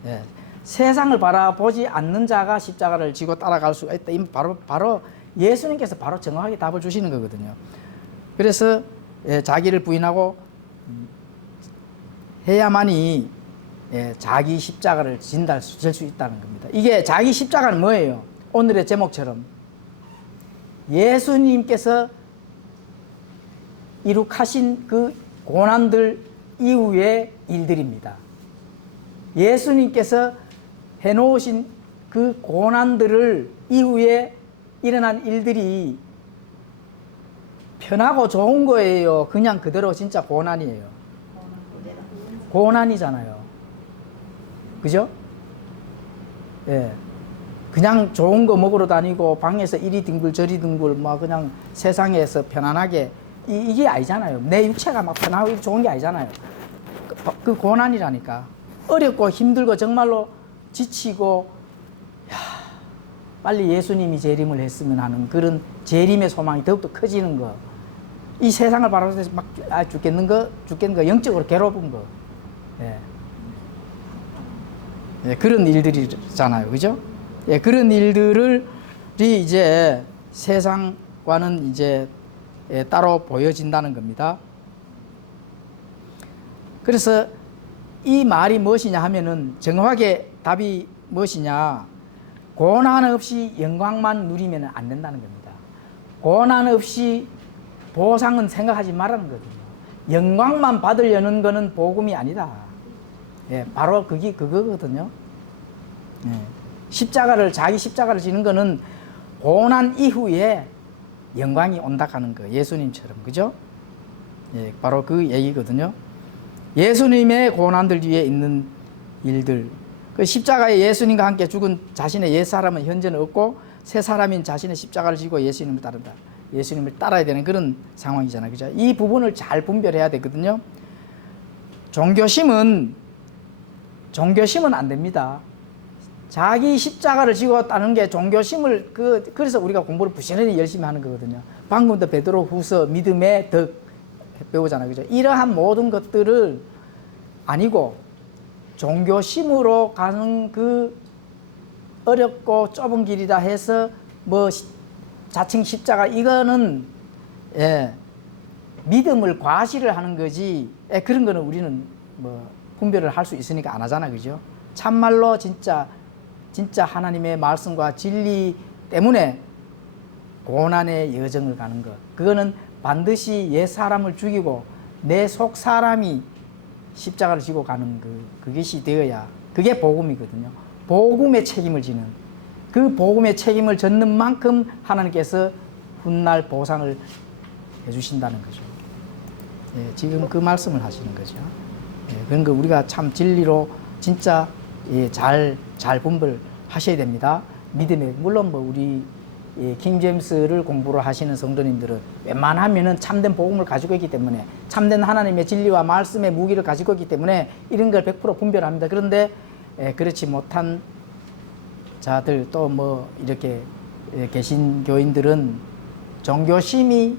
예. 세상을 바라보지 않는 자가 십자가를 지고 따라갈 수가 있다. 바로 예수님께서 바로 정확하게 답을 주시는 거거든요. 그래서 자기를 부인하고 해야만이 자기 십자가를 질 수 있다는 겁니다. 이게 자기 십자가는 뭐예요? 오늘의 제목처럼 예수님께서 이룩하신 그 고난들 이후의 일들입니다. 예수님께서 해놓으신 그 고난들을 이후에 일어난 일들이 편하고 좋은 거예요? 그냥 그대로 진짜 고난이에요? 고난이잖아요. 그죠? 예. 그냥 좋은 거 먹으러 다니고 방에서 이리 뒹굴 저리 뒹굴 뭐 그냥 세상에서 편안하게 이게 아니잖아요. 내 육체가 막 편하고 좋은 게 아니잖아요. 그 고난이라니까. 어렵고 힘들고 정말로 지치고 빨리 예수님이 재림을 했으면 하는 그런 재림의 소망이 더욱더 커지는 거. 이 세상을 바라보면서 막 죽겠는 거, 영적으로 괴로운 거. 예. 예, 그런 일들이잖아요. 그죠? 예, 그런 일들이 이제 세상과는 이제 따로 보여진다는 겁니다. 그래서 이 말이 무엇이냐 하면은 정확하게 답이 무엇이냐? 고난 없이 영광만 누리면 안 된다는 겁니다. 고난 없이 보상은 생각하지 말라는 거거든요. 영광만 받으려는 거는 복음이 아니다. 예, 바로 그거거든요. 예, 자기 십자가를 지는 거는 고난 이후에 영광이 온다 하는 거, 예수님처럼. 그죠? 예, 바로 그 얘기거든요. 예수님의 고난들 뒤에 있는 일들. 그 십자가에 예수님과 함께 죽은 자신의 옛사람은 현재는 없고 새 사람인 자신의 십자가를 지고 예수님을 따른다. 예수님을 따라야 되는 그런 상황이잖아요. 그죠? 이 부분을 잘 분별해야 되거든요. 종교심은 안 됩니다. 자기 십자가를 지고 따는 게 종교심을 그래서 우리가 공부를 부지런히 열심히 하는 거거든요. 방금도 베드로 후서 믿음의 덕 배우잖아요. 그죠? 이러한 모든 것들을 아니고 종교심으로 가는 그 어렵고 좁은 길이다 해서 뭐 자칭 십자가 이거는 믿음을 과시를 하는 거지 그런 거는 우리는 뭐 분별을 할 수 있으니까 안 하잖아. 그죠? 참말로 진짜 하나님의 말씀과 진리 때문에 고난의 여정을 가는 것. 그거는 반드시 옛 사람을 죽이고 내 속 사람이 십자가를 지고 가는 그것이 되어야 그게 복음이거든요. 복음의 책임을 지는 그 복음의 책임을 졌는 만큼 하나님께서 훗날 보상을 해주신다는 거죠. 예, 지금 그 말씀을 하시는 거죠. 예, 그런 거 우리가 참 진리로 진짜 잘 분별하셔야 됩니다. 믿음에 물론 뭐 우리 킹 제임스를 공부를 하시는 성도님들은 웬만하면은 참된 복음을 가지고 있기 때문에 참된 하나님의 진리와 말씀의 무기를 가지고 있기 때문에 이런 걸 100% 분별합니다. 그런데 그렇지 못한 자들 또 뭐 이렇게 계신 교인들은 종교심이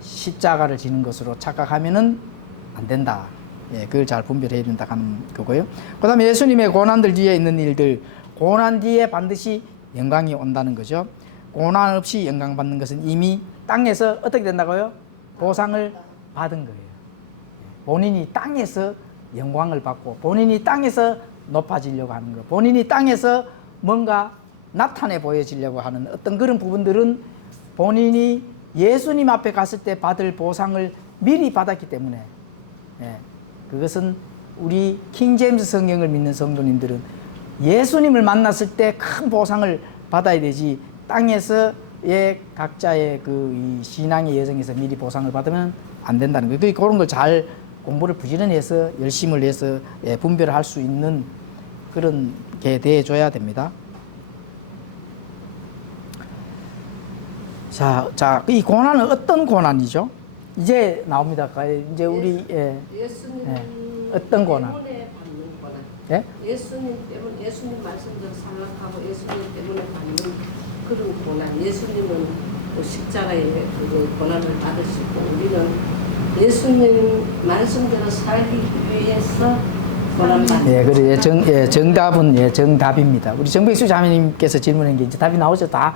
십자가를 지는 것으로 착각하면은 안 된다. 그걸 잘 분별해야 된다 하는 거고요. 그 다음에 예수님의 고난들 뒤에 있는 일들, 고난 뒤에 반드시 영광이 온다는 거죠. 고난 없이 영광 받는 것은 이미 땅에서 어떻게 된다고요? 보상을 받은 거예요. 본인이 땅에서 영광을 받고 본인이 땅에서 높아지려고 하는 거, 본인이 땅에서 뭔가 나타내 보여지려고 하는 어떤 그런 부분들은 본인이 예수님 앞에 갔을 때 받을 보상을 미리 받았기 때문에 그것은 우리 킹 제임스 성경을 믿는 성도님들은 예수님을 만났을 때 큰 보상을 받아야 되지 땅에서의 각자의 이 신앙의 여정에서 미리 보상을 받으면 안 된다는 거예요. 그런 걸 잘 공부를 부지런히 해서 열심을 해서 분별을 할 수 있는 그런 게 되어줘야 됩니다. 자, 이 고난은 어떤 고난이죠? 이제 나옵니다. 이제 우리 예수님 어떤 고난? 때문에 받는 고난. 예? 예수님 때문에 예수님 말씀대로 생각하고 예수님 때문에 받는 그런 고난. 예수님은 또 십자가에 그 고난을 받으시고 우리는 예수님 말씀대로 살기 위해서 고난 받는. 그래 정답은 정답입니다. 우리 정백수 자매님께서 질문한 게 이제 답이 나오죠. 다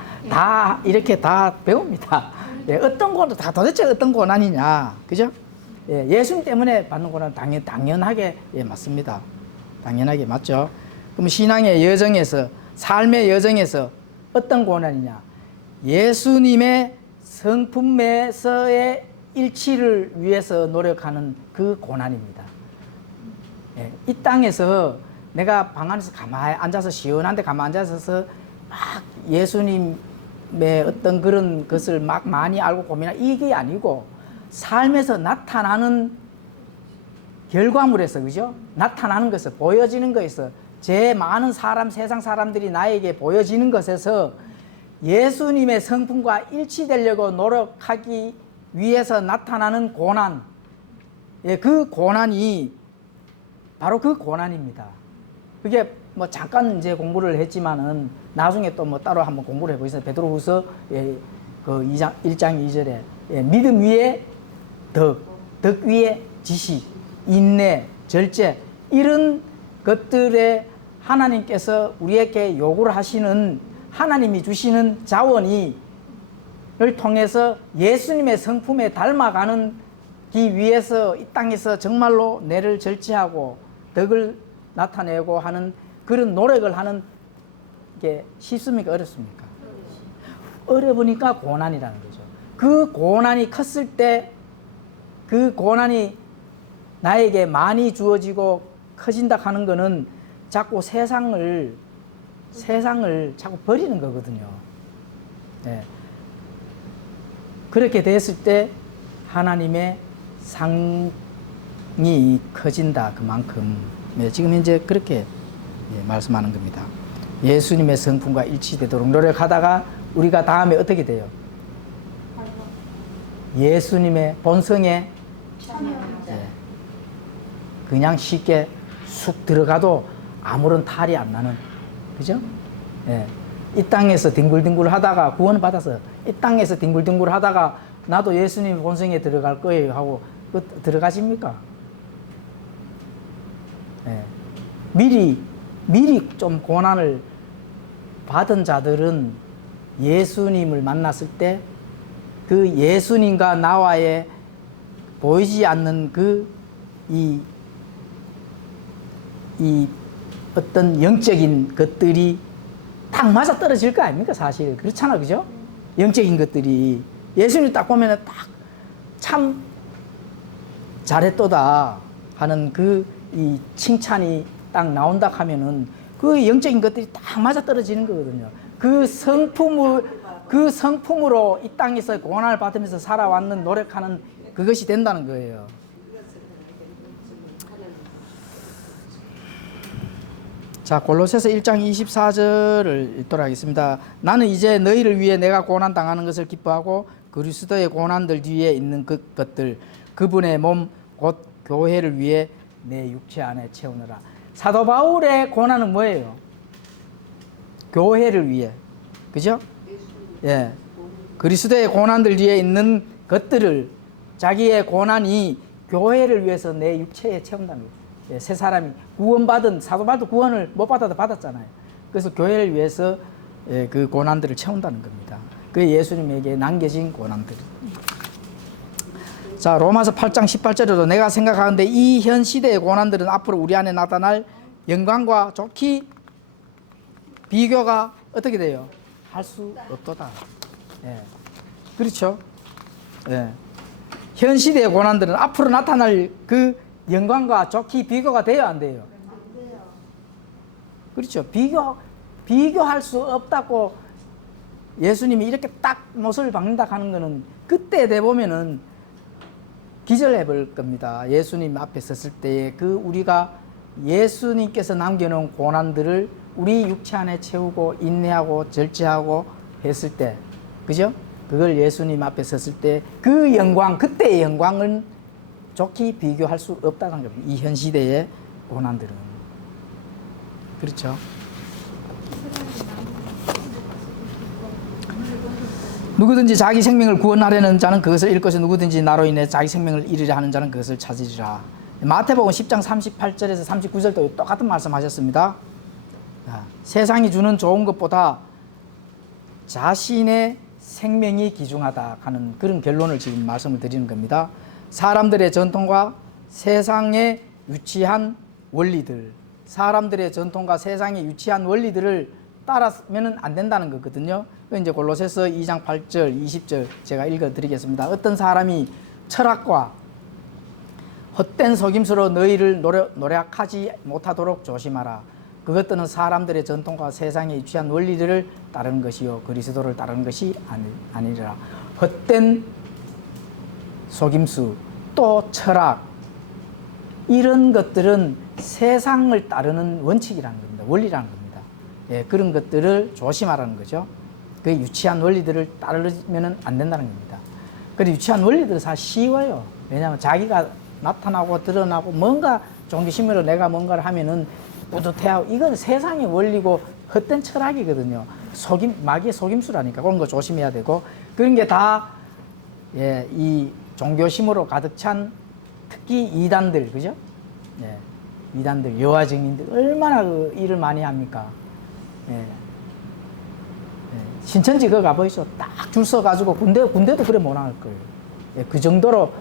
이렇게 다 배웁니다. 어떤 고난, 도대체 어떤 고난이냐, 그죠? 예수님 때문에 받는 고난 당연하게 맞습니다. 당연하게 맞죠. 그럼 신앙의 여정에서, 삶의 여정에서 어떤 고난이냐? 예수님의 성품에서의 일치를 위해서 노력하는 그 고난입니다. 이 땅에서 내가 방 안에서 가만히 앉아서 시원한데 가만히 앉아서 막 예수님의 어떤 그런 것을 막 많이 알고 고민하는 이게 아니고 삶에서 나타나는 결과물에서, 그죠? 나타나는 것에서, 보여지는 것에서, 제 많은 세상 사람들이 나에게 보여지는 것에서 예수님의 성품과 일치되려고 노력하기 위해서 나타나는 고난, 그 고난이 바로 그 고난입니다. 그게 뭐 잠깐 이제 공부를 했지만은 나중에 또 뭐 따로 한번 공부를 해보겠습니다. 베드로후서 그 1장 2절에 믿음 위에 덕 위에 지식, 인내, 절제 이런 것들에 하나님께서 우리에게 요구를 하시는 하나님이 주시는 자원이 를 통해서 예수님의 성품에 닮아가는 기 위해서 이 땅에서 정말로 내를 절제하고 덕을 나타내고 하는 그런 노력을 하는 게 쉽습니까? 어렵습니까? 어려우니까 고난이라는 거죠. 그 고난이 컸을 때 그 고난이 나에게 많이 주어지고 커진다 하는 거는 자꾸 세상을 자꾸 버리는 거거든요. 네. 그렇게 됐을 때 하나님의 상이 커진다 그만큼 지금 현재 그렇게 말씀하는 겁니다. 예수님의 성품과 일치되도록 노력하다가 우리가 다음에 어떻게 돼요? 예수님의 본성에 그냥 쉽게 쑥 들어가도 아무런 탈이 안 나는, 그죠? 이 땅에서 뒹굴뒹굴 하다가 구원 받아서 이 땅에서 뒹굴뒹굴 하다가 나도 예수님 본성에 들어갈 거예요 하고 들어가십니까? 미리 좀 고난을 받은 자들은 예수님을 만났을 때 그 예수님과 나와의 보이지 않는 이 어떤 영적인 것들이 딱 맞아 떨어질 거 아닙니까? 사실 그렇잖아, 그죠? 영적인 것들이 예수님 딱 보면은 딱 참 잘했도다 하는 이 칭찬이 딱 나온다 하면은 그 영적인 것들이 딱 맞아 떨어지는 거거든요. 그 성품으로 이 땅에서 고난을 받으면서 살아왔는 노력하는 그것이 된다는 거예요. 자, 골로새서 1장 24절을 읽도록 하겠습니다. 나는 이제 너희를 위해 내가 고난 당하는 것을 기뻐하고 그리스도의 고난들 뒤에 있는 것들 그분의 몸 곧 교회를 위해 내 육체 안에 채우느라. 사도 바울의 고난은 뭐예요? 교회를 위해, 그죠? 예, 그리스도의 고난들 뒤에 있는 것들을 자기의 고난이 교회를 위해서 내 육체에 채운다는 거예요. 예, 새 사람이 구원받은 사도 바울도 구원을 못 받아도 받았잖아요. 그래서 교회를 위해서 그 고난들을 채운다는 겁니다. 그게 예수님에게 남겨진 고난들. 자, 로마서 8장 18절에도 내가 생각하는데 이 현 시대의 고난들은 앞으로 우리 안에 나타날 영광과 좋게 비교가 어떻게 돼요? 할 수 없도다. 예. 그렇죠? 예. 현 시대의 고난들은 앞으로 나타날 그 영광과 좋게 비교가 돼요, 안 돼요? 그렇죠. 비교할 수 없다고 예수님이 이렇게 딱 못을 박는다 하는 거는 그때 돼 보면은 기절해 볼 겁니다. 예수님 앞에 섰을 때에 우리가 예수님께서 남겨놓은 고난들을 우리 육체 안에 채우고 인내하고 절제하고 했을 때, 그죠? 그걸 예수님 앞에 섰을 때 그 영광, 그때의 영광은 좋게 비교할 수 없다는 겁니다. 이 현 시대의 고난들은. 그렇죠? 누구든지 자기 생명을 구원하려는 자는 그것을 잃고서 누구든지 나로 인해 자기 생명을 잃으려 하는 자는 그것을 찾으리라. 마태복음 10장 38절에서 39절도 똑같은 말씀하셨습니다. 세상이 주는 좋은 것보다 자신의 생명이 귀중하다 하는 그런 결론을 지금 말씀을 드리는 겁니다. 사람들의 전통과 세상에 유치한 원리들, 사람들의 전통과 세상에 유치한 원리들을 따라서는 안 된다는 거거든요. 이제 골로새서 2장 8절, 20절 제가 읽어드리겠습니다. 어떤 사람이 철학과 헛된 속임수로 너희를 노력하지 못하도록 조심하라. 그것들은 사람들의 전통과 세상에 유치한 원리들을 따르는 것이요 그리스도를 따르는 것이 아니라. 헛된 속임수 또 철학 이런 것들은 세상을 따르는 원칙이라는 겁니다. 원리라는 겁니다. 예, 그런 것들을 조심하라는 거죠. 그 유치한 원리들을 따르면 안 된다는 겁니다. 그리고 유치한 원리들은 사실 쉬워요. 왜냐하면 자기가 나타나고 드러나고 뭔가 종교심으로 내가 뭔가를 하면은 뿌듯해하고 이건 세상의 원리고 헛된 철학이거든요. 마귀의 속임수라니까 그런 거 조심해야 되고 그런 게 다 이 종교심으로 가득 찬 특히 이단들, 그죠? 예, 이단들, 여화 증인들 얼마나 그 일을 많이 합니까? 예. 예, 신천지 거 가보이소. 딱 줄 서가지고 군대도 그래 못 나갈 거예요. 예, 그 정도로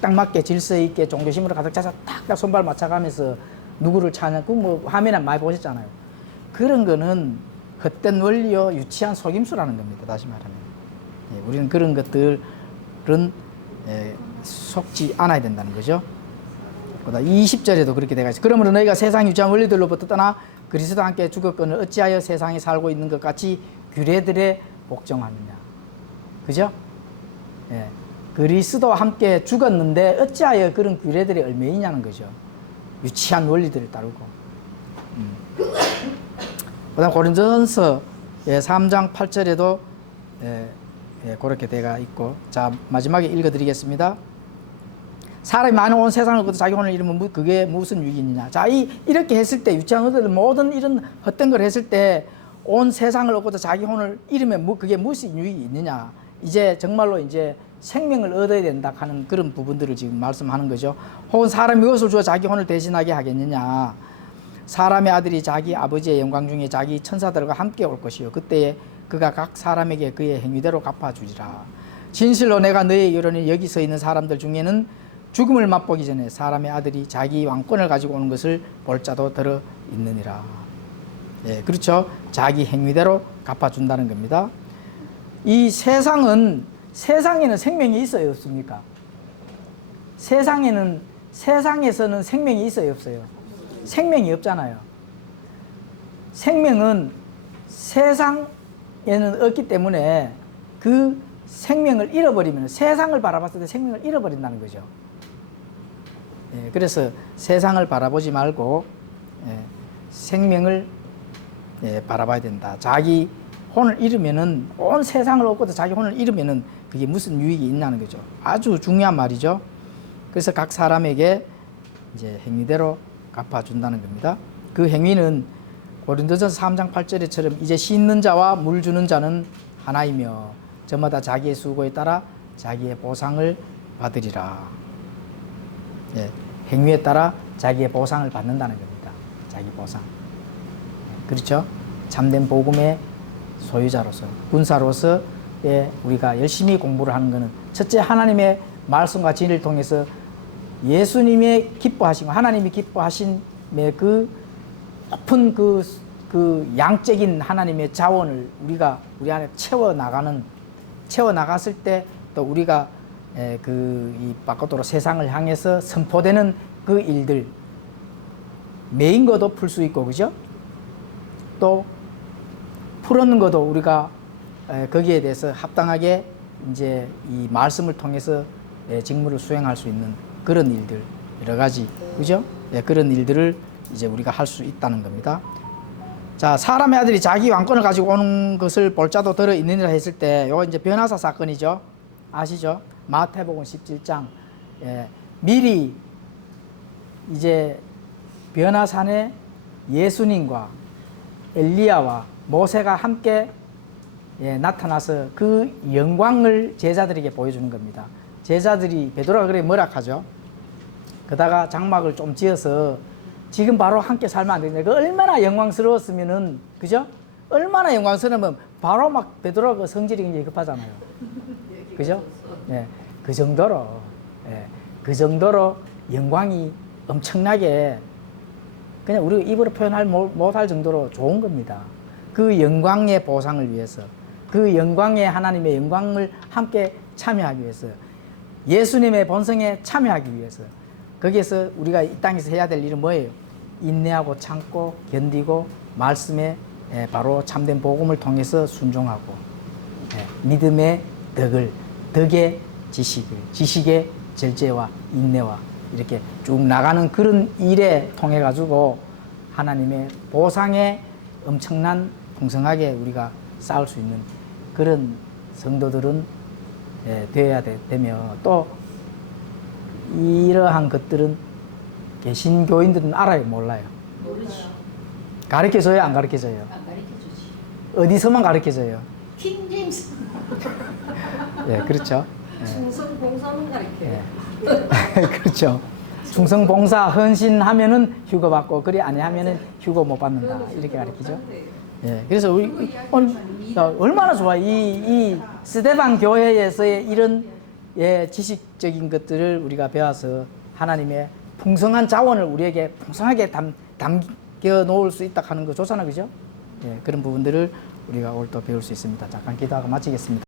딱 맞게 질서 있게 종교심으로 가득 차서 딱 손발 맞춰가면서 누구를 찾는 그 뭐 화면에 많이 보셨잖아요. 그런 거는 헛된 원리요 유치한 속임수라는 겁니다. 다시 말하면 예, 우리는 그런 것들은 속지 않아야 된다는 거죠. 20절에도 그렇게 되어 있어요. 그러므로 너희가 세상 유치한 원리들로부터 떠나 그리스도와 함께 죽었거늘 어찌하여 세상에 살고 있는 것 같이 규례들에 복종하느냐. 그죠? 예. 그리스도와 함께 죽었는데 어찌하여 그런 규례들이 얽매이냐는 거죠. 유치한 원리들을 따르고. 그다음 고린도전서 3장 8절에도 그렇게 되어 있고, 자 마지막에 읽어드리겠습니다. 사람이 많은 온 세상을 얻고 자기 혼을 잃으면 그게 무슨 유익이 있느냐. 자, 이렇게 했을 때 유치한 것들 모든 이런 헛된 걸 했을 때 온 세상을 얻고도 자기 혼을 잃으면 그게 무슨 유익이 있느냐. 이제 정말로 이제 생명을 얻어야 된다 하는 그런 부분들을 지금 말씀하는 거죠. 혹은 사람이 무엇을 주어 자기 혼을 대신하게 하겠느냐. 사람의 아들이 자기 아버지의 영광 중에 자기 천사들과 함께 올 것이요 그때에 그가 각 사람에게 그의 행위대로 갚아주리라. 진실로 내가 너희에게 이르노니 여기 서 있는 사람들 중에는 죽음을 맛보기 전에 사람의 아들이 자기 왕권을 가지고 오는 것을 볼 자도 들어 있느니라. 예, 그렇죠. 자기 행위대로 갚아준다는 겁니다. 이 세상에는 생명이 있어요, 없습니까? 세상에서는 생명이 있어요, 없어요? 생명이 없잖아요. 생명은 세상에는 없기 때문에 그 생명을 잃어버리면 세상을 바라봤을 때 생명을 잃어버린다는 거죠. 예, 그래서 세상을 바라보지 말고 생명을 바라봐야 된다. 자기 혼을 잃으면은 온 세상을 얻고도 자기 혼을 잃으면은 그게 무슨 유익이 있냐는 거죠. 아주 중요한 말이죠. 그래서 각 사람에게 이제 행위대로 갚아준다는 겁니다. 그 행위는 고린도전서 3장 8절에처럼 이제 씻는 자와 물 주는 자는 하나이며 저마다 자기의 수고에 따라 자기의 보상을 받으리라. 예, 행위에 따라 자기의 보상을 받는다는 겁니다. 자기 보상. 그렇죠? 참된 복음의 소유자로서, 군사로서 우리가 열심히 공부를 하는 것은 첫째 하나님의 말씀과 진리를 통해서 예수님의 기뻐하신 거, 하나님이 기뻐하신 그 높은 그 양적인 하나님의 자원을 우리 안에 채워 나갔을 때 또 우리가 이 바깥으로 세상을 향해서 선포되는 그 일들, 메인 것도 풀 수 있고, 그죠? 또 풀었는 것도 우리가 거기에 대해서 합당하게 이제 이 말씀을 통해서 직무를 수행할 수 있는 그런 일들, 여러 가지, 그죠? 그런 일들을 이제 우리가 할 수 있다는 겁니다. 자, 사람의 아들이 자기 왕권을 가지고 오는 것을 볼 자도 들어 있느니라 했을 때, 요거 이제 변화사 사건이죠. 아시죠? 마태복음 17장. 미리 이제 변화산에 예수님과 엘리야와 모세가 함께 나타나서 그 영광을 제자들에게 보여주는 겁니다. 제자들이 베드로가 그래 뭐라 하죠? 그다가 장막을 좀 지어서 지금 바로 함께 살면 안 되는데 그 얼마나 영광스러웠으면은, 그죠? 얼마나 영광스러우면 바로 막 베드로가 그 성질이 굉장히 급하잖아요. 그죠? 그 정도로 영광이 엄청나게 그냥 우리가 입으로 표현할 못할 정도로 좋은 겁니다. 그 영광의 보상을 위해서, 그 영광의 하나님의 영광을 함께 참여하기 위해서, 예수님의 본성에 참여하기 위해서, 거기에서 우리가 이 땅에서 해야 될 일은 뭐예요? 인내하고 참고 견디고 말씀에 바로 참된 복음을 통해서 순종하고, 믿음의 덕의 지식을, 지식의 절제와 인내와 이렇게 쭉 나가는 그런 일에 통해 가지고 하나님의 보상에 엄청난 풍성하게 우리가 쌓을 수 있는 그런 성도들은 되어야 되며, 또 이러한 것들은 개신교인들은 알아요, 몰라요? 모르지. 가르쳐줘요, 안 가르쳐줘요? 안 가르쳐주지. 어디서만 가르쳐줘요? 킹제임스. 그렇죠. 충성 봉사는 가르쳐. 예. 그렇죠. 충성 봉사 헌신하면은 휴거 받고 그리 아니하면은 휴거 못 받는다 이렇게 가르치죠. 예. 그래서 우리 얼마나 좋아 이 스데반 교회에서의 이런 지식적인 것들을 우리가 배워서 하나님의 풍성한 자원을 우리에게 풍성하게 담겨 놓을 수 있다 하는 거 좋잖아, 그죠? 예, 그런 부분들을 우리가 오늘 또 배울 수 있습니다. 잠깐 기도하고 마치겠습니다.